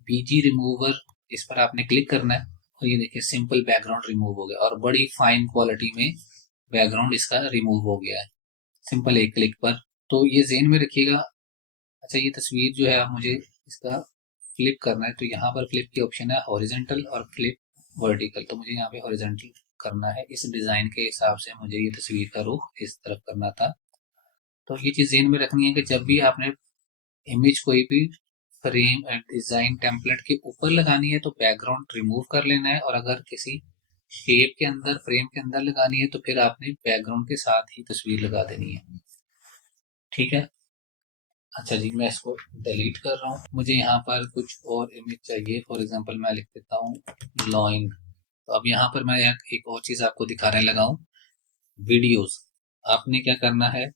बीजी रिमूवर, इस पर आपने क्लिक करना है और ये देखिए सिंपल बैकग्राउंड रिमूव हो गया, और बड़ी फाइन क्वालिटी में बैकग्राउंड इसका रिमूव हो गया है सिंपल एक क्लिक पर। तो ये जेन में रखिएगा। अच्छा, ये तस्वीर जो है, आप मुझे इसका फ्लिप करना है तो यहाँ पर फ्लिप की ऑप्शन है, हॉरिजेंटल और फ्लिप वर्टिकल। तो मुझे यहाँ पे हॉरिजेंटल करना है। इस डिजाइन के हिसाब से मुझे ये तस्वीर का रुख इस तरफ करना था। तो ये चीज ध्यान में रखनी है कि जब भी आपने इमेज कोई भी फ्रेम डिजाइन टेम्पलेट के ऊपर लगानी है तो बैकग्राउंड रिमूव कर लेना है, और अगर किसी शेप के अंदर, फ्रेम के अंदर लगानी है तो फिर आपने बैकग्राउंड के साथ ही तस्वीर लगा देनी है। ठीक है। अच्छा जी, मैं इसको डिलीट कर रहा हूँ। मुझे यहाँ पर कुछ और इमेज चाहिए। फॉर एग्जांपल मैं लिख देता हूँ लॉइन। तो अब यहाँ पर मैं एक और चीज आपको दिखाने लगा हूँ, वीडियोस। आपने क्या करना है,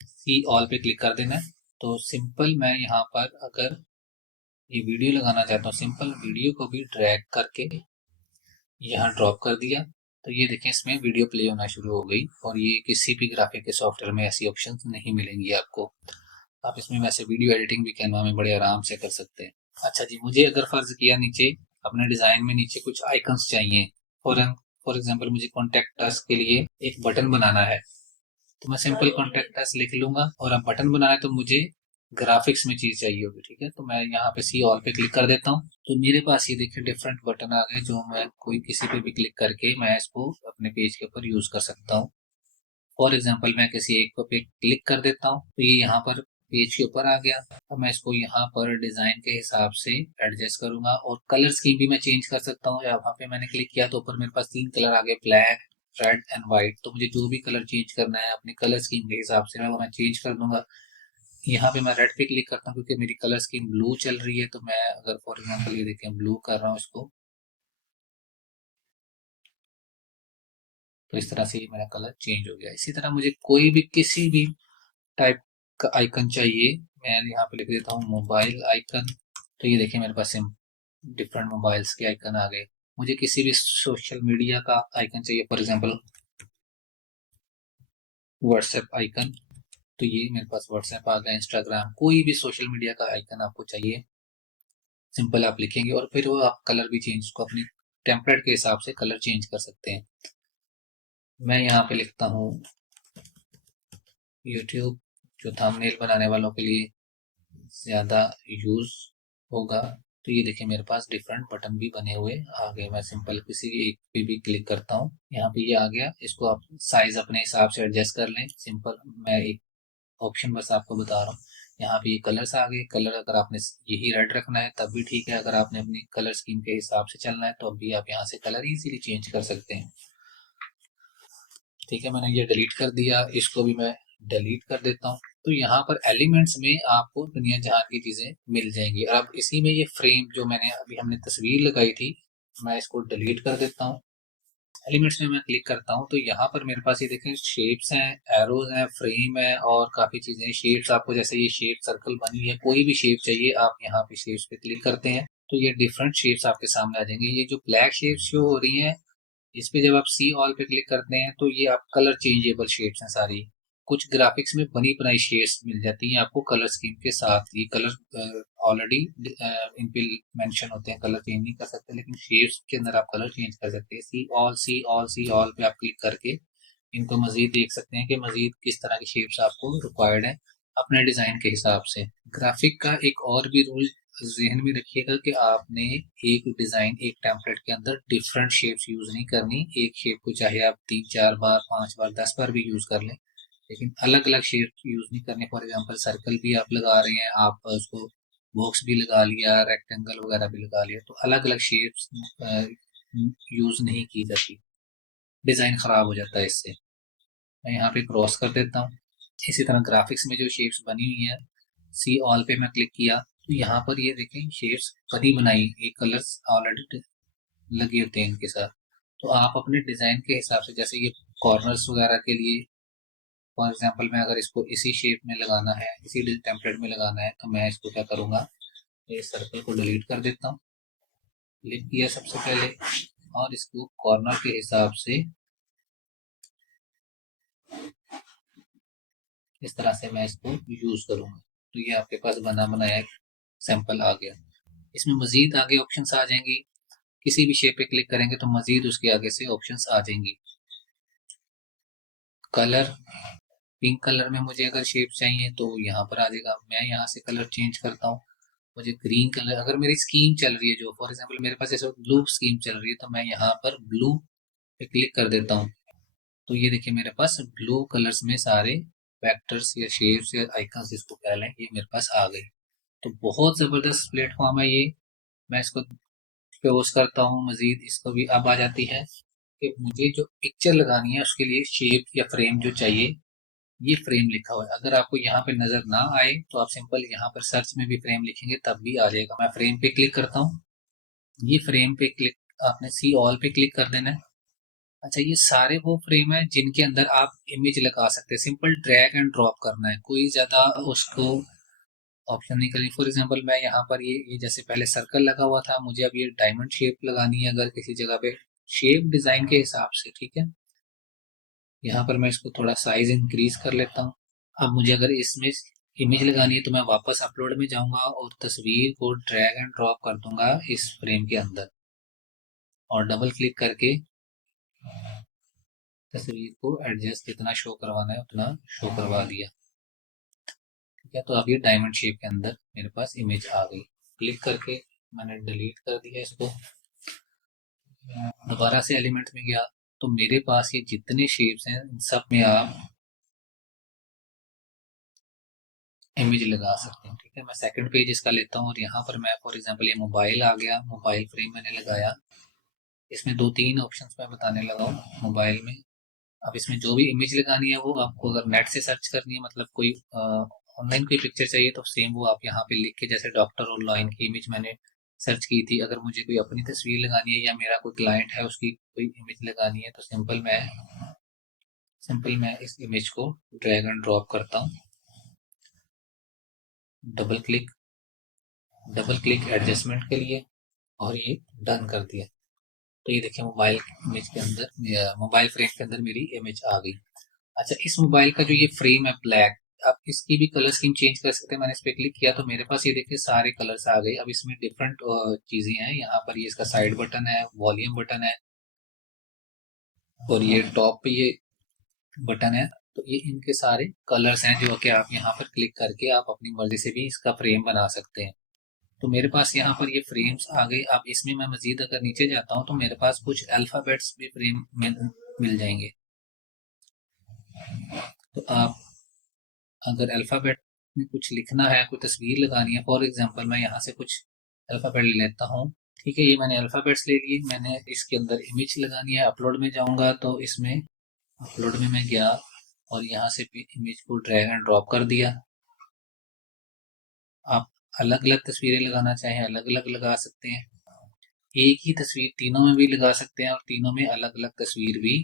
सी ऑल पे क्लिक कर देना है। तो सिंपल मैं यहाँ पर अगर ये वीडियो लगाना चाहता हूँ, सिंपल वीडियो को भी ड्रैग करके यहाँ ड्रॉप कर दिया तो ये देखें इसमें वीडियो प्ले होना शुरू हो गई। और ये किसी भी ग्राफिक के सॉफ्टवेयर में ऐसी ऑप्शन नहीं मिलेंगी आपको। आप इसमें वैसे वीडियो एडिटिंग भी कैनवा में बड़े आराम से कर सकते हैं। अच्छा जी, मुझे अगर फर्ज किया नीचे अपने डिजाइन में नीचे कुछ आइकन्स चाहिए, फॉर फॉर एग्जाम्पल मुझे कॉन्टेक्ट अस के लिए एक बटन बनाना है, तो मैं सिंपल कॉन्टेक्ट अस लिख लूंगा। और अब बटन बनाना है तो मुझे ग्राफिक्स में चीज चाहिए होगी, ठीक है। तो मैं यहाँ पे सी ऑल पे क्लिक कर देता हूँ, तो मेरे पास ये देखिए डिफरेंट बटन आ गए, जो मैं कोई किसी पे भी क्लिक करके मैं इसको अपने पेज के ऊपर यूज कर सकता हूँ। फॉर एग्जाम्पल मैं किसी एक पे क्लिक कर देता हूँ, तो ये यहाँ पर पेज के ऊपर आ गया। अब मैं इसको यहाँ पर डिजाइन के हिसाब से एडजस्ट करूंगा, और कलर स्कीम भी मैं चेंज कर सकता हूँ। यहाँ पे मैंने क्लिक किया तो ऊपर मेरे पास 3 कलर आ गए, ब्लैक, रेड एंड व्हाइट। तो मुझे जो भी कलर चेंज करना है अपने कलर स्कीम के हिसाब से मैं चेंज कर दूंगा। यहाँ पे मैं रेड पे क्लिक करता हूँ क्योंकि मेरी कलर स्कीम ब्लू चल रही है, तो मैं अगर फॉर एग्जाम्पल ये देखें ब्लू कर रहा हूँ इसको, तो इस तरह से ये मेरा कलर चेंज हो गया। इसी तरह मुझे कोई भी किसी भी टाइप का आइकन चाहिए, मैं यहाँ पे लिख देता हूँ मोबाइल आइकन। तो ये देखिए मेरे पास डिफरेंट मोबाइल्स के आइकन आ गए। मुझे किसी भी सोशल मीडिया का आइकन चाहिए, फॉर एग्जांपल व्हाट्सएप आइकन, तो ये मेरे पास व्हाट्सएप आ गया, इंस्टाग्राम, कोई भी सोशल मीडिया का आइकन आपको चाहिए, सिंपल आप लिखेंगे और फिर वो आप कलर भी चेंज को अपनी टेम्पलेट के हिसाब से कलर चेंज कर सकते हैं। मैं यहाँ पे लिखता हूँ यूट्यूब, जो थंबनेल बनाने वालों के लिए ज़्यादा यूज़ होगा। तो ये देखिए मेरे पास डिफरेंट बटन भी बने हुए आ गए। मैं सिंपल किसी एक पे भी क्लिक करता हूँ, यहाँ पे ये आ गया। इसको आप साइज अपने हिसाब से एडजस्ट कर लें, सिंपल मैं एक ऑप्शन बस आपको बता रहा हूँ। यहाँ पे ये कलर्स आ गए, कलर अगर आपने यही रेड रखना है तब भी ठीक है, अगर आपने अपनी कलर स्कीम के हिसाब से चलना है तो अभी आप यहाँ से कलर इजीली चेंज कर सकते हैं। ठीक है, मैंने ये डिलीट कर दिया, इसको भी मैं डिलीट कर देता हूँ। तो यहाँ पर एलिमेंट्स में आपको दुनिया जहान की चीजें मिल जाएंगी। अब इसी में ये फ्रेम जो मैंने अभी हमने तस्वीर लगाई थी, मैं इसको डिलीट कर देता हूँ। एलिमेंट्स में मैं क्लिक करता हूँ तो यहाँ पर मेरे पास ये देखें शेप्स हैं, एरोज हैं, फ्रेम है और काफी चीजें। शेप्स आपको जैसे ये शेप सर्कल बनी है, कोई भी शेप चाहिए आप यहाँ पे शेप्स पे क्लिक करते हैं तो ये डिफरेंट शेप्स आपके सामने आ जाएंगे। ये जो ब्लैक शेप्स शो हो रही हैं, इस पे जब आप सी ऑल पे क्लिक करते हैं तो ये आप कलर चेंजेबल शेप्स हैं सारी। कुछ ग्राफिक्स में बनी बनाई शेप्स मिल जाती हैं आपको कलर स्कीम के साथ। ये कलर ऑलरेडी इन पे मेंशन होते हैं, कलर चेंज नहीं कर सकते, लेकिन शेप्स के अंदर आप कलर चेंज कर सकते हैं। See all see all see all पे आप क्लिक करके इनको मजीद देख सकते हैं कि मजीद किस तरह की शेप्स आपको रिक्वायर्ड है अपने डिजाइन के हिसाब से। ग्राफिक का एक और भी रूल जहन में रखिएगा कि आपने एक डिजाइन एक टेम्पलेट के अंदर डिफरेंट शेप्स यूज नहीं करनी। एक शेप को चाहे आप 3 4 बार 5 बार 10 बार भी यूज कर लें, लेकिन अलग अलग शेप यूज नहीं करने। फॉर एग्जांपल सर्कल भी आप लगा रहे हैं, आप उसको बॉक्स भी लगा लिया, रेक्टेंगल वगैरह भी लगा लिया, तो अलग अलग शेप्स यूज नहीं की जाती, डिजाइन खराब हो जाता है इससे। मैं यहाँ पे क्रॉस कर देता हूँ। इसी तरह ग्राफिक्स में जो शेप्स बनी हुई है, सी ऑल पे मैं क्लिक किया तो यहाँ पर ये देखें शेप्स बनी बनाई, ये कलर्स ऑलरेडी लगे होते हैं इनके साथ। तो आप अपने डिजाइन के हिसाब से, जैसे ये कॉर्नर्स वगैरह के लिए फॉर एग्जांपल मैं अगर इसको इसी शेप में लगाना है, इसी टेम्पलेट में लगाना है, तो मैं इसको क्या करूँगा, इस सर्कल को डिलीट कर देता हूँ। क्लिक किया सबसे पहले और इसको कॉर्नर के हिसाब से इस तरह से मैं इसको यूज करूंगा। तो ये आपके पास बना बनाया एक सैंपल आ गया। इसमें मजीद आगे ऑप्शंस आ जाएंगी, किसी भी शेप पे क्लिक करेंगे तो मजीद उसके आगे से ऑप्शंस आ जाएंगी। कलर, पिंक कलर में मुझे अगर शेप चाहिए तो यहाँ पर आ जाएगा, मैं यहाँ से कलर चेंज करता हूँ। मुझे ग्रीन कलर, अगर मेरी स्कीम चल रही है, जो फॉर एग्जाम्पल मेरे पास ऐसे ब्लू स्कीम चल रही है, तो मैं यहाँ पर ब्लू पे क्लिक कर देता हूँ। तो ये देखिए मेरे पास ब्लू कलर्स में सारे वेक्टर्स या शेप्स या आइकन्स जिसको कह लें, ये मेरे पास आ गए। तो बहुत ज़बरदस्त प्लेटफॉर्म है ये। मैं इसको क्लोज करता हूँ, मजीद इसको भी अब आ जाती है कि मुझे जो पिक्चर लगानी है उसके लिए शेप या फ्रेम जो चाहिए, ये फ्रेम लिखा हुआ है। अगर आपको यहाँ पे नजर ना आए तो आप सिंपल यहाँ पर सर्च में भी फ्रेम लिखेंगे तब भी आ जाएगा। मैं फ्रेम पे क्लिक करता हूँ, ये फ्रेम पे क्लिक, आपने सी ऑल पे क्लिक कर देना है। अच्छा, ये सारे वो फ्रेम है जिनके अंदर आप इमेज लगा सकते हैं, सिंपल ड्रैग एंड ड्रॉप करना है, कोई ज्यादा उसको ऑप्शन नहीं करनी। फॉर एग्जांपल मैं यहाँ पर ये जैसे पहले सर्कल लगा हुआ था, मुझे अब ये डायमंड शेप लगानी है अगर किसी जगह पे, शेप डिजाइन के हिसाब से, ठीक है। यहाँ पर मैं इसको थोड़ा साइज इंक्रीज कर लेता हूँ। अब मुझे अगर इसमें इमेज लगानी है तो मैं वापस अपलोड में जाऊंगा और तस्वीर को ड्रैग एंड ड्रॉप कर दूंगा इस फ्रेम के अंदर, और डबल क्लिक करके तस्वीर को एडजस्ट जितना शो करवाना है उतना शो करवा दिया। ठीक है, तो अब ये डायमंड शेप के अंदर मेरे पास इमेज आ गई। क्लिक करके मैंने डिलीट कर दिया इसको, दोबारा से एलिमेंट में गया, तो मेरे पास ये जितने शेप्स हैं इन सब में आप इमेज लगा सकते हैं। ठीक है, मैं सेकंड पेज इसका लेता हूँ और यहाँ पर मैं फॉर एग्जांपल ये मोबाइल आ गया, मोबाइल फ्रेम मैंने लगाया। इसमें दो तीन ऑप्शंस मैं बताने लगा हूँ मोबाइल में। अब इसमें जो भी इमेज लगानी है वो आपको अगर नेट से सर्च करनी है, मतलब कोई ऑनलाइन कोई पिक्चर चाहिए तो सेम वो आप यहाँ पे लिख के, जैसे डॉक्टर और लॉयन की इमेज मैंने सर्च की थी, अगर मुझे कोई अपनी तस्वीर लगानी है या मेरा कोई क्लाइंट है उसकी कोई इमेज लगानी है तो सिंपल मैं इस इमेज को ड्रैग एंड ड्रॉप करता हूँ, डबल क्लिक एडजस्टमेंट के लिए, और ये डन कर दिया। तो ये देखिए मोबाइल इमेज के अंदर, मोबाइल फ्रेम के अंदर मेरी इमेज आ गई। अच्छा, इस मोबाइल का जो ये फ्रेम है ब्लैक, आप इसकी भी कलर स्कीम चेंज कर सकते हैं। मैंने इस पे क्लिक किया तो मेरे पास ये देखिए सारे कलर्स आ गए। अब इसमें डिफरेंट चीजें हैं, यहाँ पर ये इसका साइड बटन है, वॉल्यूम बटन है, और ये टॉप पे ये बटन है। तो ये इनके सारे कलर्स हैं जो कि आप यहाँ पर क्लिक करके आप अपनी मर्जी से भी इसका फ्रेम बना सकते हैं। तो मेरे पास यहाँ पर ये फ्रेम्स आ गए। अब इसमें मैं मजीद अगर नीचे जाता हूँ तो मेरे पास कुछ अल्फाबेट्स भी फ्रेम में मिल जाएंगे। तो आप अगर अल्फाबेट में कुछ लिखना है, कोई तस्वीर लगानी है, फॉर एग्जांपल मैं यहाँ से कुछ अल्फाबेट ले लेता हूँ। ठीक है, ये मैंने अल्फाबेट्स ले लिए, मैंने इसके अंदर इमेज लगानी है। अपलोड में जाऊंगा तो इसमें अपलोड में मैं गया और यहाँ से इमेज को ड्रैग एंड ड्रॉप कर दिया। आप अलग अलग तस्वीरें लगाना चाहें अलग अलग लगा सकते हैं, एक ही तस्वीर तीनों में भी लगा सकते हैं और तीनों में अलग अलग तस्वीर भी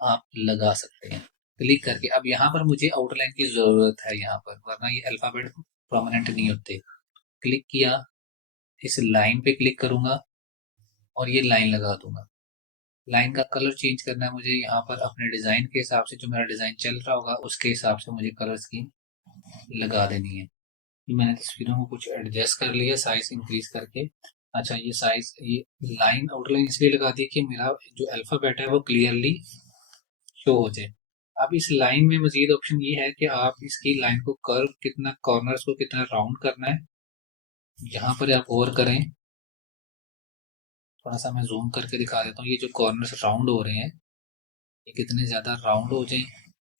आप लगा सकते हैं क्लिक करके। अब यहाँ पर मुझे आउटलाइन की जरूरत है यहाँ पर, वरना ये अल्फाबेट प्रोमिनेंट नहीं होते। क्लिक किया, इस लाइन पे क्लिक करूंगा और ये लाइन लगा दूंगा। लाइन का कलर चेंज करना है मुझे यहाँ पर अपने डिजाइन के हिसाब से, जो मेरा डिजाइन चल रहा होगा उसके हिसाब से मुझे कलर स्कीम लगा देनी है। ये मैंने तस्वीरों को कुछ एडजस्ट कर लिया साइज इंक्रीज करके। अच्छा, ये साइज, ये लाइन आउटलाइन इसलिए लगा दी कि मेरा जो अल्फाबेट है वो क्लियरली शो हो जाए। अब इस लाइन में मजीद ऑप्शन ये है कि आप इसकी लाइन को कर्व कितना, कॉर्नर्स को कितना राउंड करना है, यहाँ पर आप और करें। थोड़ा सा मैं जूम करके दिखा देता हूँ, ये जो कॉर्नर्स राउंड हो रहे हैं ये कितने ज्यादा राउंड हो जाए,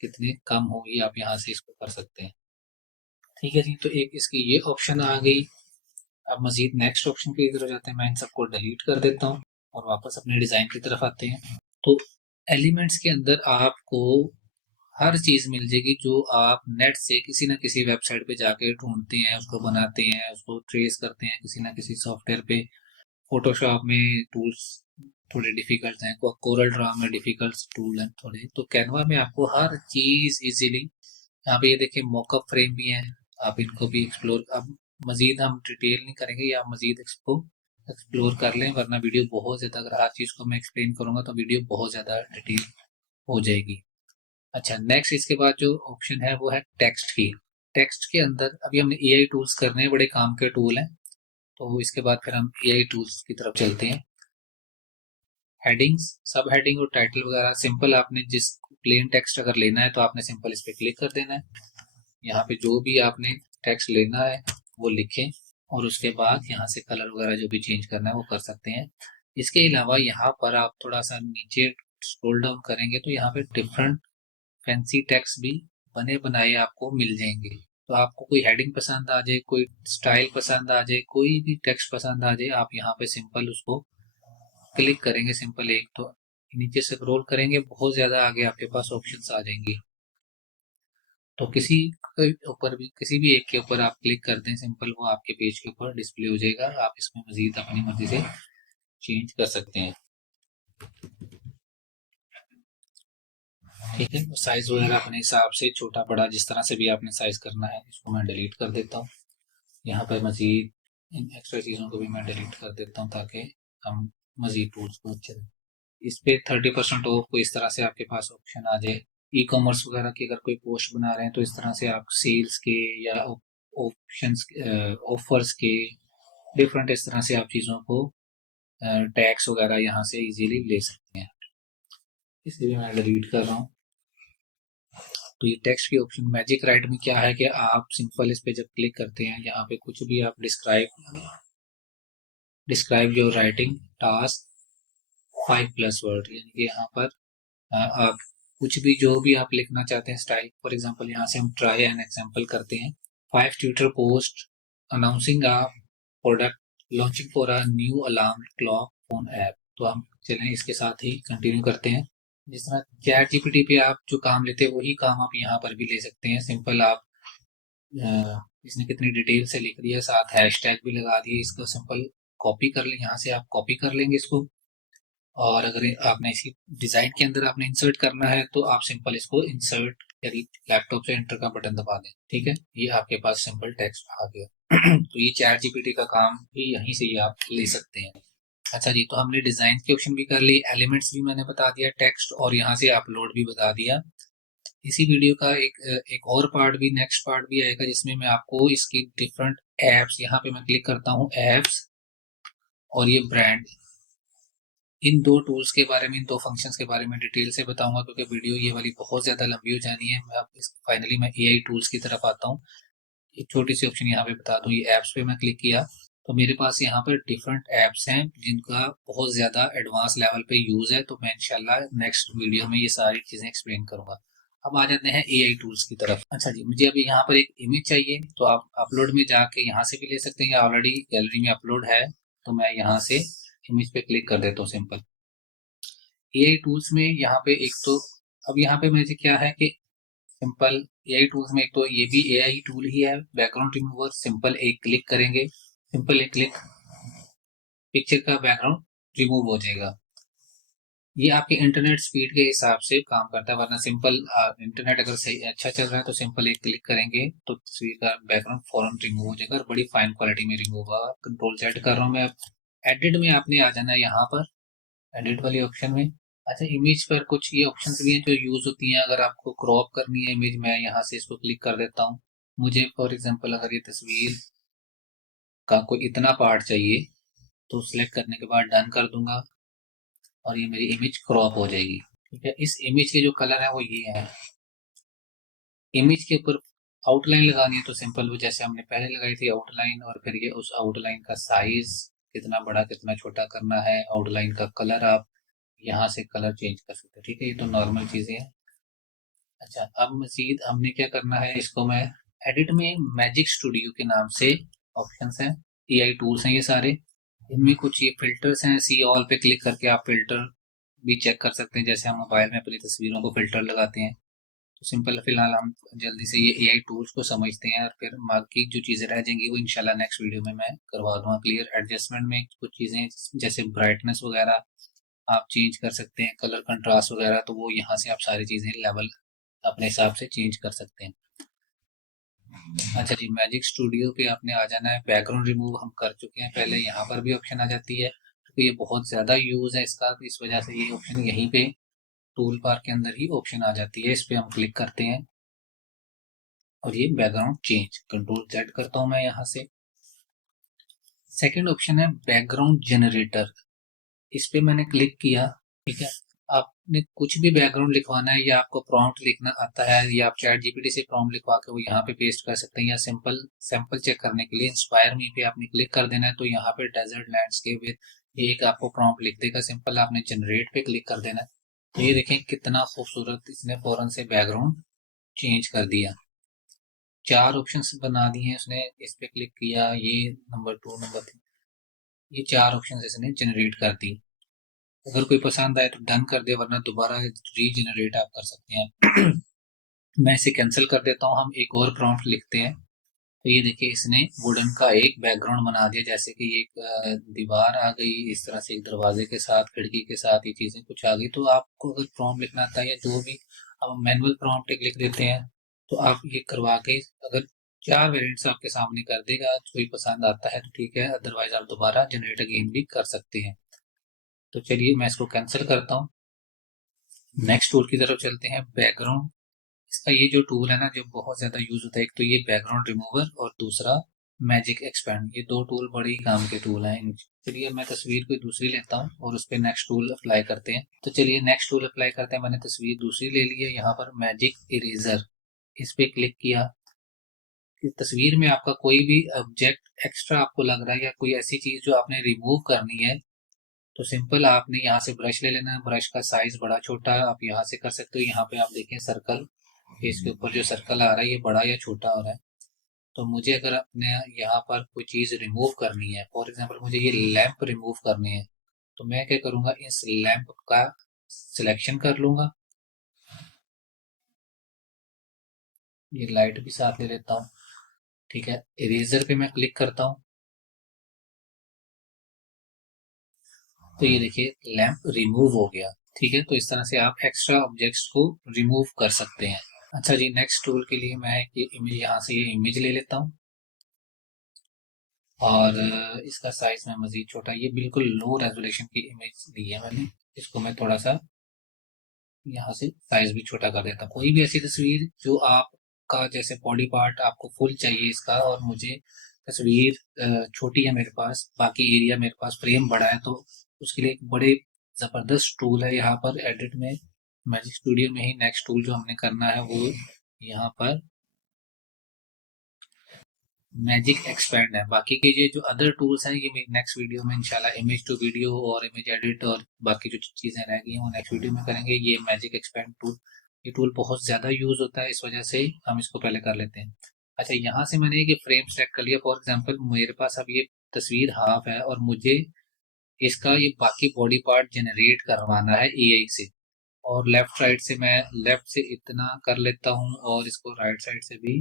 कितने कम होगी, आप यहाँ से इसको कर सकते हैं। ठीक है जी, तो एक इसकी ये ऑप्शन आ गई। अब मजीद नेक्स्ट ऑप्शन की तरफ जाते हैं, मैं इन सबको डिलीट कर देता हूँ और वापस अपने डिजाइन की तरफ आते हैं। तो एलिमेंट्स के अंदर आपको हर चीज मिल जाएगी जो आप नेट से किसी ना किसी वेबसाइट पे जाके ढूंढते हैं, उसको बनाते हैं, उसको ट्रेस करते हैं किसी ना किसी सॉफ्टवेयर पे। फोटोशॉप में टूल्स थोड़े डिफिकल्ट हैं, कोरल ड्रा में डिफिकल्ट टूल हैं थोड़े, तो कैनवा में आपको हर चीज इजीली, यहाँ पे ये देखिए मॉकअप फ्रेम भी हैं, आप इनको भी एक्सप्लोर, अब मजीद हम डिटेल नहीं करेंगे या मजीद इसको एक्सप्लोर कर लें, वरना वीडियो बहुत ज़्यादा, अगर हर चीज़ को मैं एक्सप्लेन करूंगा तो वीडियो बहुत ज़्यादा डिटेल हो जाएगी। अच्छा, नेक्स्ट इसके बाद जो ऑप्शन है वो है टेक्स्ट की। टेक्स्ट के अंदर अभी हमने एआई टूल्स करने हैं, बड़े काम के टूल हैं, तो इसके बाद फिर हम एआई टूल्स की तरफ चलते हैं। हेडिंग्स, सब हेडिंग और टाइटल वगैरह सिंपल, आपने जिस प्लेन टेक्स्ट अगर लेना है तो आपने सिंपल इस पर क्लिक कर देना है। यहाँ पे जो भी आपने टेक्स्ट लेना है वो लिखें और उसके बाद यहाँ से कलर वगैरह जो भी चेंज करना है वो कर सकते हैं। इसके अलावा यहाँ पर आप थोड़ा सा नीचे स्क्रॉल डाउन करेंगे तो यहाँ पे डिफरेंट फैंसी टेक्स्ट भी बने बनाए आपको मिल जाएंगे। तो आपको कोई हेडिंग पसंद आ जाए, कोई स्टाइल पसंद आ जाए, कोई भी टेक्स्ट पसंद आ जाए, आप यहाँ पे सिंपल उसको क्लिक करेंगे, सिंपल एक तो नीचे से स्क्रॉल करेंगे, बहुत ज्यादा आगे आपके पास ऑप्शंस आ जाएंगे। तो किसी के ऊपर भी, किसी भी एक के ऊपर आप क्लिक कर दें सिंपल, वो आपके पेज के ऊपर डिस्प्ले हो जाएगा। आप इसमें मजीद अपनी मर्जी से चेंज कर सकते हैं। ठीक है, साइज वगैरह अपने हिसाब से छोटा बड़ा जिस तरह से भी आपने साइज करना है, इसको मैं डिलीट कर देता हूँ। यहाँ पर मजीद इन एक्स्ट्रा चीज़ों को भी मैं डिलीट कर देता हूँ ताकि हम मजीद टूल्स को अच्छे, इस पे 30% ऑफ को इस तरह से आपके पास ऑप्शन आ जाए। ई कॉमर्स वगैरह की अगर कोई पोस्ट बना रहे हैं तो इस तरह से आप सेल्स के या ऑप्शंस, ऑफर्स के डिफरेंट, इस तरह से आप चीज़ों को टैक्स वगैरह यहाँ से इजीली ले सकते हैं। इसे भी मैं डिलीट कर रहा हूँ। तो ये टेक्स्ट के ऑप्शन मैजिक राइट में क्या है कि आप सिंपल इस पे जब क्लिक करते हैं, यहाँ पे कुछ भी आप describe your writing task 5+ word, यानी कि यहाँ पर आप कुछ भी जो भी आप लिखना चाहते हैं स्टाइल, फॉर एग्जांपल यहाँ से हम ट्राई एन एग्जांपल करते हैं, 5 Twitter post announcing a product launching for a new alarm clock phone app. तो हम चलें इसके साथ ही कंटिन्यू करते हैं। जिस तरह चैट जीपीटी पे आप जो काम लेते हैं वही काम आप यहाँ पर भी ले सकते हैं। सिंपल आप इसने कितनी डिटेल से लिख दिया, साथ हैशटैग भी लगा दिए, इसको सिंपल कॉपी कर लें, यहाँ से आप कॉपी कर लेंगे इसको। और अगर आपने इसी डिजाइन के अंदर आपने इंसर्ट करना है तो आप सिंपल इसको इंसर्ट यदि लैपटॉप से एंटर का बटन दबा दें, ठीक है, ये आपके पास सिंपल टेक्स्ट आ गया। तो ये चैट जीपीटी का काम भी यहीं से ही आप ले सकते हैं। अच्छा जी, तो हमने डिजाइन के ऑप्शन भी कर ली, एलिमेंट्स भी मैंने बता दिया, टेक्स्ट, और यहाँ से अपलोड भी बता दिया। इसी वीडियो का एक और पार्ट भी, नेक्स्ट पार्ट भी आएगा जिसमें मैं आपको इसकी डिफरेंट एप्स, यहाँ पे मैं क्लिक करता हूँ एप्स और ये ब्रांड, इन दो टूल्स के बारे में, इन दो फंक्शंस के बारे में डिटेल से बताऊंगा, क्योंकि वीडियो ये वाली बहुत ज़्यादा लंबी हो जानी है। मैं फाइनली मैं एआई टूल्स की तरफ आता हूँ। एक छोटी सी ऑप्शन यहाँ पे बता दूँ, ये ऐप्स पे मैं क्लिक किया तो मेरे पास यहाँ पर डिफरेंट ऐप्स हैं जिनका बहुत ज़्यादा एडवांस लेवल पे यूज़ है। तो मैं इंशाल्लाह नेक्स्ट वीडियो में ये सारी चीज़ें एक्सप्लेन करूंगा। अब आ जाते हैं एआई टूल्स की तरफ। अच्छा जी, मुझे अभी यहाँ पर एक इमेज चाहिए, तो आप अपलोड में जाके यहाँ से भी ले सकते हैं, या ऑलरेडी गैलरी में अपलोड है तो मैं यहाँ से इमेज पे क्लिक कर देता हूँ सिंपल। एआई टूल्स में यहाँ पे एक तो अब यहाँ पे मुझे क्या है कि सिंपल एआई टूल्स में एक तो ये भी एआई टूल ही है, बैकग्राउंड रिमूवर। सिंपल एक क्लिक करेंगे, सिंपल एक क्लिक पिक्चर का बैकग्राउंड रिमूव हो जाएगा। ये आपके इंटरनेट स्पीड के हिसाब से काम करता है, वरना सिंपल इंटरनेट अगर सही अच्छा चल रहा है तो सिंपल एक क्लिक करेंगे तो तस्वीर का बैकग्राउंड फौरन रिमूव हो जाएगा और बड़ी फाइन क्वालिटी में रिमूव होगा। कंट्रोल Z कर रहा हूँ मैं। एडिट में आपने आ जाना है यहाँ पर, एडिट वाली ऑप्शन में। अच्छा, इमेज पर कुछ ये ऑप्शंस भी हैं जो यूज होती हैं अगर आपको क्रॉप करनी है इमेज। मैं यहाँ से इसको क्लिक कर देता हूँ। मुझे फॉर एग्जांपल अगर ये तस्वीर का कोई इतना पार्ट चाहिए तो सिलेक्ट करने के बाद डन कर दूंगा और ये मेरी इमेज क्रॉप हो जाएगी। ठीक है, इस इमेज के जो कलर है वो ये है। इमेज के ऊपर आउटलाइन लगानी है तो सिंपल वो जैसे हमने पहले लगाई थी आउटलाइन, और फिर ये उस आउटलाइन का साइज कितना बड़ा कितना छोटा करना है। आउटलाइन का कलर आप यहाँ से कलर चेंज कर सकते हैं। ठीक है, ये तो नॉर्मल चीजें हैं। अच्छा, अब मजीद हमने क्या करना है, इसको मैं एडिट में मैजिक स्टूडियो के नाम से ऑप्शंस हैं, एआई टूल्स हैं ये सारे। इनमें कुछ ये फिल्टर्स हैं, सी ऑल पे क्लिक करके आप फिल्टर भी चेक कर सकते हैं, जैसे हम मोबाइल में अपनी तस्वीरों को फिल्टर लगाते हैं। तो सिंपल फिलहाल हम जल्दी से ये एआई टूल्स को समझते हैं और फिर बाकी जो चीज़ें रह जाएंगी वो इंशाल्लाह नेक्स्ट वीडियो में मैं करवा दूंगा क्लियर। एडजस्टमेंट में कुछ चीज़ें जैसे ब्राइटनेस वगैरह आप चेंज कर सकते हैं, कलर कंट्रास्ट वगैरह, तो वो यहाँ से आप सारी चीज़ें लेवल अपने हिसाब से चेंज कर सकते हैं। अच्छा जी, मैजिक स्टूडियो पे आपने आ जाना है। बैकग्राउंड रिमूव हम कर चुके हैं पहले, यहाँ पर भी ऑप्शन आ जाती है क्योंकि ये बहुत ज़्यादा यूज़ है इसका, तो इस वजह से ये ऑप्शन यहीं पे टूल बार के अंदर ही ऑप्शन आ जाती है। इस पे हम क्लिक करते हैं और ये बैकग्राउंड चेंज, कंट्रोल Z करता हूँ मैं यहाँ से। सेकंड ऑप्शन है बैकग्राउंड जनरेटर, इस पे मैंने क्लिक किया। ठीक है, आपने कुछ भी बैकग्राउंड लिखवाना है या आपको प्रॉम्प्ट लिखना आता है या आप चैट जीपीटी से प्रॉम्प्ट लिखवा के वो यहाँ पे पेस्ट कर सकते हैं, या सिंपल सैंपल चेक करने के लिए इंस्पायर मी पे आपने क्लिक कर देना है तो यहाँ पे डेजर्ट लैंडस्केप विद एक आपको प्रॉम्प्ट लिख देगा। सिंपल आपने जनरेट पे क्लिक कर देना है। तो ये देखें कितना खूबसूरत इसने फौरन से बैकग्राउंड चेंज कर दिया। 4 ऑप्शंस बना दिए हैं उसने, इस पे क्लिक किया, ये नंबर 2 नंबर 3, ये 4 ऑप्शंस इसने जनरेट कर दी। अगर कोई पसंद आए तो डन कर दे, वरना दोबारा रीजनरेट आप कर सकते हैं। मैं इसे कैंसिल कर देता हूँ। हम एक और प्रॉम्प्ट लिखते हैं। तो ये देखिए इसने वुडन का एक बैकग्राउंड बना दिया, जैसे कि एक दीवार आ गई इस तरह से, एक दरवाजे के साथ खिड़की के साथ ये चीजें कुछ आ गई। तो आपको अगर प्रॉम्प्ट लिखना आता है या जो भी, अब मैनुअल प्रॉम्प्ट एक लिख देते हैं तो आप ये करवा के अगर 4 वेरिएंट्स आपके सामने कर देगा, कोई पसंद आता है तो ठीक है, अदरवाइज आप दोबारा जनरेट अगेन भी कर सकते हैं। तो चलिए मैं इसको कैंसिल करता हूँ। नेक्स्ट टूल की तरफ चलते हैं, बैकग्राउंड। इसका ये जो टूल है ना जो बहुत ज्यादा यूज होता है, एक तो ये बैकग्राउंड रिमूवर और दूसरा मैजिक एक्सपैंड, ये दो टूल बड़े ही काम के टूल हैं। चलिए मैं तस्वीर कोई दूसरी लेता हूँ और उस पर नेक्स्ट टूल अप्लाई करते हैं। तो चलिए नेक्स्ट टूल अप्लाई करते हैं। मैंने तस्वीर दूसरी ले ली है, यहाँ पर मैजिक इरेजर, इस पे क्लिक किया कि तस्वीर में आपका कोई भी ऑब्जेक्ट एक्स्ट्रा आपको लग रहा है या कोई ऐसी चीज जो आपने रिमूव करनी है, तो सिंपल आपने यहाँ से ब्रश ले लेना है। ब्रश का साइज बड़ा छोटा आप यहाँ से कर सकते हो। यहाँ पे आप देखें सर्कल, इसके ऊपर जो सर्कल आ रहा है ये बड़ा या छोटा हो रहा है। तो मुझे अगर अपने यहाँ पर कोई चीज रिमूव करनी है, फॉर एग्जांपल मुझे ये लैंप रिमूव करनी है, तो मैं क्या करूंगा, इस लैंप का सिलेक्शन कर लूंगा। ये लाइट भी साथ ले लेता हूँ। ठीक है, इरेजर पे मैं क्लिक करता हूँ। तो ये देखिए लैंप रिमूव हो गया। ठीक है, तो इस तरह से आप एक्स्ट्रा ऑब्जेक्ट्स को रिमूव कर सकते हैं। अच्छा जी, नेक्स्ट टूल के लिए मैं ये इमेज, यहाँ से ये इमेज ले लेता हूँ और इसका साइज मैं मजीद छोटा, ये बिल्कुल लो रेजोल्यूशन की इमेज ली है मैंने। इसको मैं थोड़ा सा यहाँ से साइज भी छोटा कर देता हूँ। कोई भी ऐसी तस्वीर जो आपका जैसे बॉडी पार्ट आपको फुल चाहिए इसका, और मुझे तस्वीर छोटी है मेरे पास, बाकी एरिया मेरे पास फ्रेम बड़ा है, तो उसके लिए एक बड़े ज़बरदस्त टूल है यहाँ पर एडिट में, मैजिक स्टूडियो में ही। नेक्स्ट टूल जो हमने करना है वो यहाँ पर मैजिक एक्सपैंड है। बाकी के ये जो अदर टूल्स हैं ये मेरी नेक्स्ट वीडियो में इंशाल्लाह, इमेज टू वीडियो और इमेज एडिट और बाकी जो चीज़ें रह गई हैं वो नेक्स्ट वीडियो में करेंगे। ये मैजिक एक्सपैंड टूल, ये टूल बहुत ज़्यादा यूज़ होता है, इस वजह से हम इसको पहले कर लेते हैं। अच्छा, यहाँ से मैंने ये फ्रेम सेलेक्ट कर लिया। फॉर एग्जाम्पल मेरे पास अब ये तस्वीर हाफ है और मुझे इसका ये बाकी बॉडी पार्ट जनरेट करवाना है एआई से, और लेफ्ट राइट से मैं लेफ्ट से इतना कर लेता हूँ और इसको राइट साइड से भी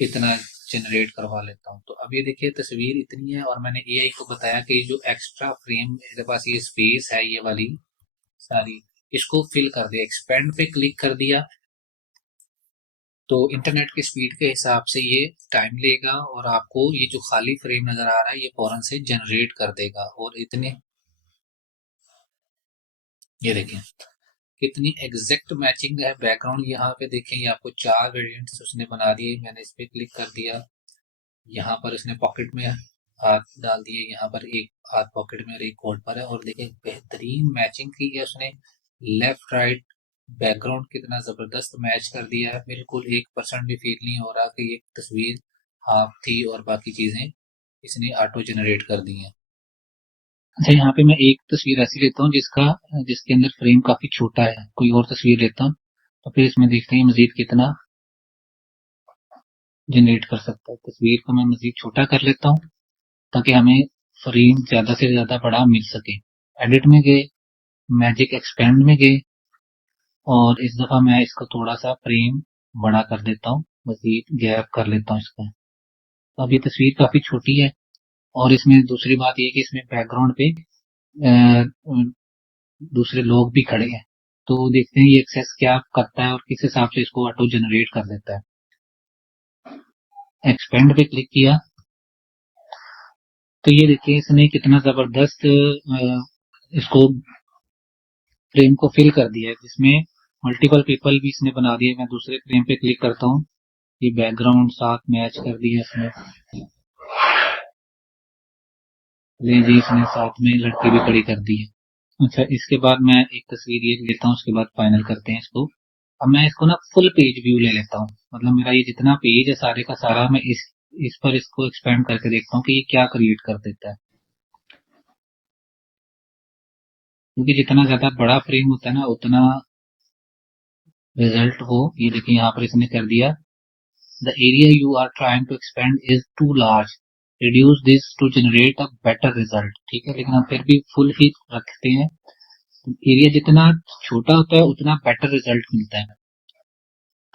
इतना जनरेट करवा लेता हूँ। तो अब ये देखिए तस्वीर इतनी है और मैंने एआई को बताया कि जो एक्स्ट्रा फ्रेम मेरे पास ये स्पेस है ये वाली सारी, इसको फिल कर दिया। एक्सपेंड पे क्लिक कर दिया तो इंटरनेट की स्पीड के हिसाब से ये टाइम लेगा और आपको ये जो खाली फ्रेम नजर आ रहा है ये फौरन से जनरेट कर देगा। और इतने, ये देखें कितनी एग्जैक्ट मैचिंग है। बैकग्राउंड यहाँ पे देखें, ये आपको 4 वेरिएंट्स उसने बना दिए। मैंने इस पे क्लिक कर दिया, यहाँ पर इसने पॉकेट में हाथ डाल दिए, यहाँ पर एक हाथ पॉकेट में और एक कोट पर है, और देखिए बेहतरीन मैचिंग की है उसने। लेफ्ट राइट बैकग्राउंड कितना जबरदस्त मैच कर दिया है, बिल्कुल 1% भी फील नहीं हो रहा कि ये तस्वीर हाफ थी और बाकी चीजें इसने ऑटो जनरेट कर दी हैं। अच्छा, यहाँ पे मैं एक तस्वीर ऐसी लेता हूँ जिसके अंदर फ्रेम काफी छोटा है, कोई और तस्वीर लेता हूँ, तो फिर इसमें देखते हैं मजीद कितना जनरेट कर सकता है। तस्वीर को मैं मजीद छोटा कर लेता हूँ ताकि हमें फ्रेम ज्यादा से ज्यादा बड़ा मिल सके। एडिट में गए, मैजिक एक्सपेंड में गए और इस दफा मैं इसको थोड़ा सा फ्रेम बड़ा कर देता हूँ, मजीद गैप कर लेता हूँ इसका। तो अब ये तस्वीर काफी छोटी है और इसमें दूसरी बात ये कि इसमें बैकग्राउंड पे दूसरे लोग भी खड़े हैं। तो देखते हैं ये एक्सेस क्या करता है और किस हिसाब से इसको ऑटो जनरेट कर देता है। एक्सपेंड पे क्लिक किया तो ये देखिए इसने कितना जबरदस्त इसको फ्रेम को फिल कर दिया है, जिसमें मल्टीपल पीपल भी इसने बना दिए। मैं दूसरे फ्रेम पे क्लिक करता हूँ, ये बैकग्राउंड साथ मैच कर दिया इसने। ले जी, इसने साथ में लड़की भी खड़ी कर दी है। अच्छा, इसके बाद मैं एक तस्वीर ये लेता हूँ, उसके बाद फाइनल करते हैं इसको। अब मैं इसको ना फुल पेज व्यू ले लेता हूँ, मतलब मेरा ये जितना पेज है सारे का सारा, मैं इस पर इसको एक्सपेंड करके देखता हूँ कि ये क्या क्रिएट कर देता है। क्योंकि जितना ज्यादा बड़ा फ्रेम होता है ना उतना रिजल्ट वो, ये देखिए यहाँ पर इसने कर दिया, the area you are trying to expand is too large, reduce this to generate a better result. ठीक है, लेकिन हम फिर भी फुल ही रखते हैं। एरिया जितना छोटा होता है उतना बेटर रिजल्ट मिलता है।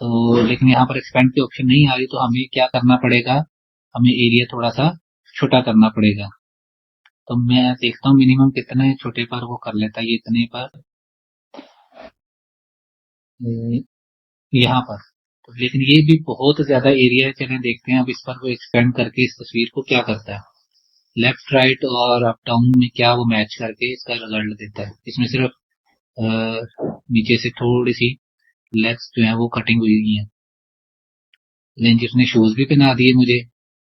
तो लेकिन यहाँ पर एक्सपेंड की ऑप्शन नहीं आ रही, तो हमें क्या करना पड़ेगा, हमें एरिया थोड़ा सा छोटा करना पड़ेगा। तो मैं देखता हूँ मिनिमम कितने छोटे पर वो कर लेता है, ये इतने पर यहाँ पर। तो लेकिन ये भी बहुत ज्यादा एरिया है। चलें देखते हैं अब इस पर वो एक्सपेंड करके इस तस्वीर को क्या करता है। लेफ्ट राइट और अप डाउन में क्या वो मैच करके इसका रिजल्ट देता है। इसमें सिर्फ नीचे से थोड़ी सी लेग्स जो है वो कटिंग हुई है, लेकिन जिसने शूज भी पहना दिए मुझे।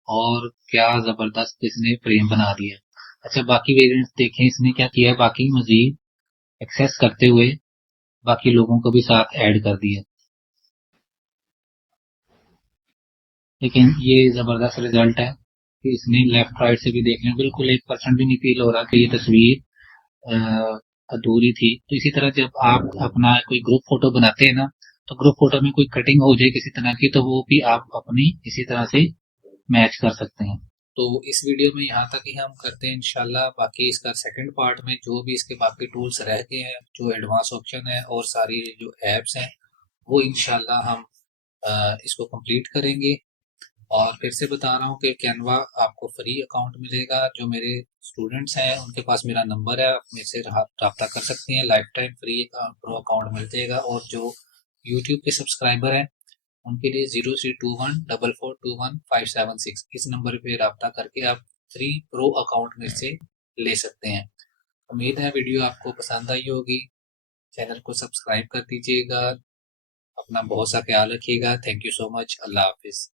और क्या जबरदस्त इसने फ्रेम बना दिया। अच्छा, बाकी वेरिएंट्स देखें इसने क्या किया है, बाकी मजीद एक्सेस करते हुए बाकी लोगों को भी साथ ऐड कर दिया। लेकिन ये जबरदस्त रिजल्ट है कि इसने लेफ्ट राइट से भी देखने में बिल्कुल 1% भी नहीं फील हो रहा कि ये तस्वीर अ, अधूरी थी। तो इसी तरह जब आप अपना कोई ग्रुप फोटो बनाते हैं ना, तो ग्रुप फोटो में कोई कटिंग हो जाए किसी तरह की, तो वो भी आप अपनी इसी तरह से मैच कर सकते हैं। तो इस वीडियो में यहाँ तक ही हम करते हैं इंशाल्लाह। बाकी इसका सेकंड पार्ट में जो भी इसके बाकी टूल्स रह गए हैं, जो एडवांस ऑप्शन है और सारी जो एप्स हैं, वो इंशाल्लाह हम इसको कंप्लीट करेंगे। और फिर से बता रहा हूँ कि कैनवा आपको फ्री अकाउंट मिलेगा। जो मेरे स्टूडेंट्स हैं उनके पास मेरा नंबर है, आप मेरे से रब्ता कर सकते हैं। Lifetime free pro account मिल जाएगा। और जो यूट्यूब के सब्सक्राइबर हैं उनके लिए 03214421 576 इस नंबर पे रब्ता करके आप फ्री प्रो अकाउंट मेरे से ले सकते हैं। उम्मीद है वीडियो आपको पसंद आई होगी। चैनल को सब्सक्राइब कर दीजिएगा। अपना बहुत सा ख्याल रखिएगा। Thank you so much. Allah Hafiz.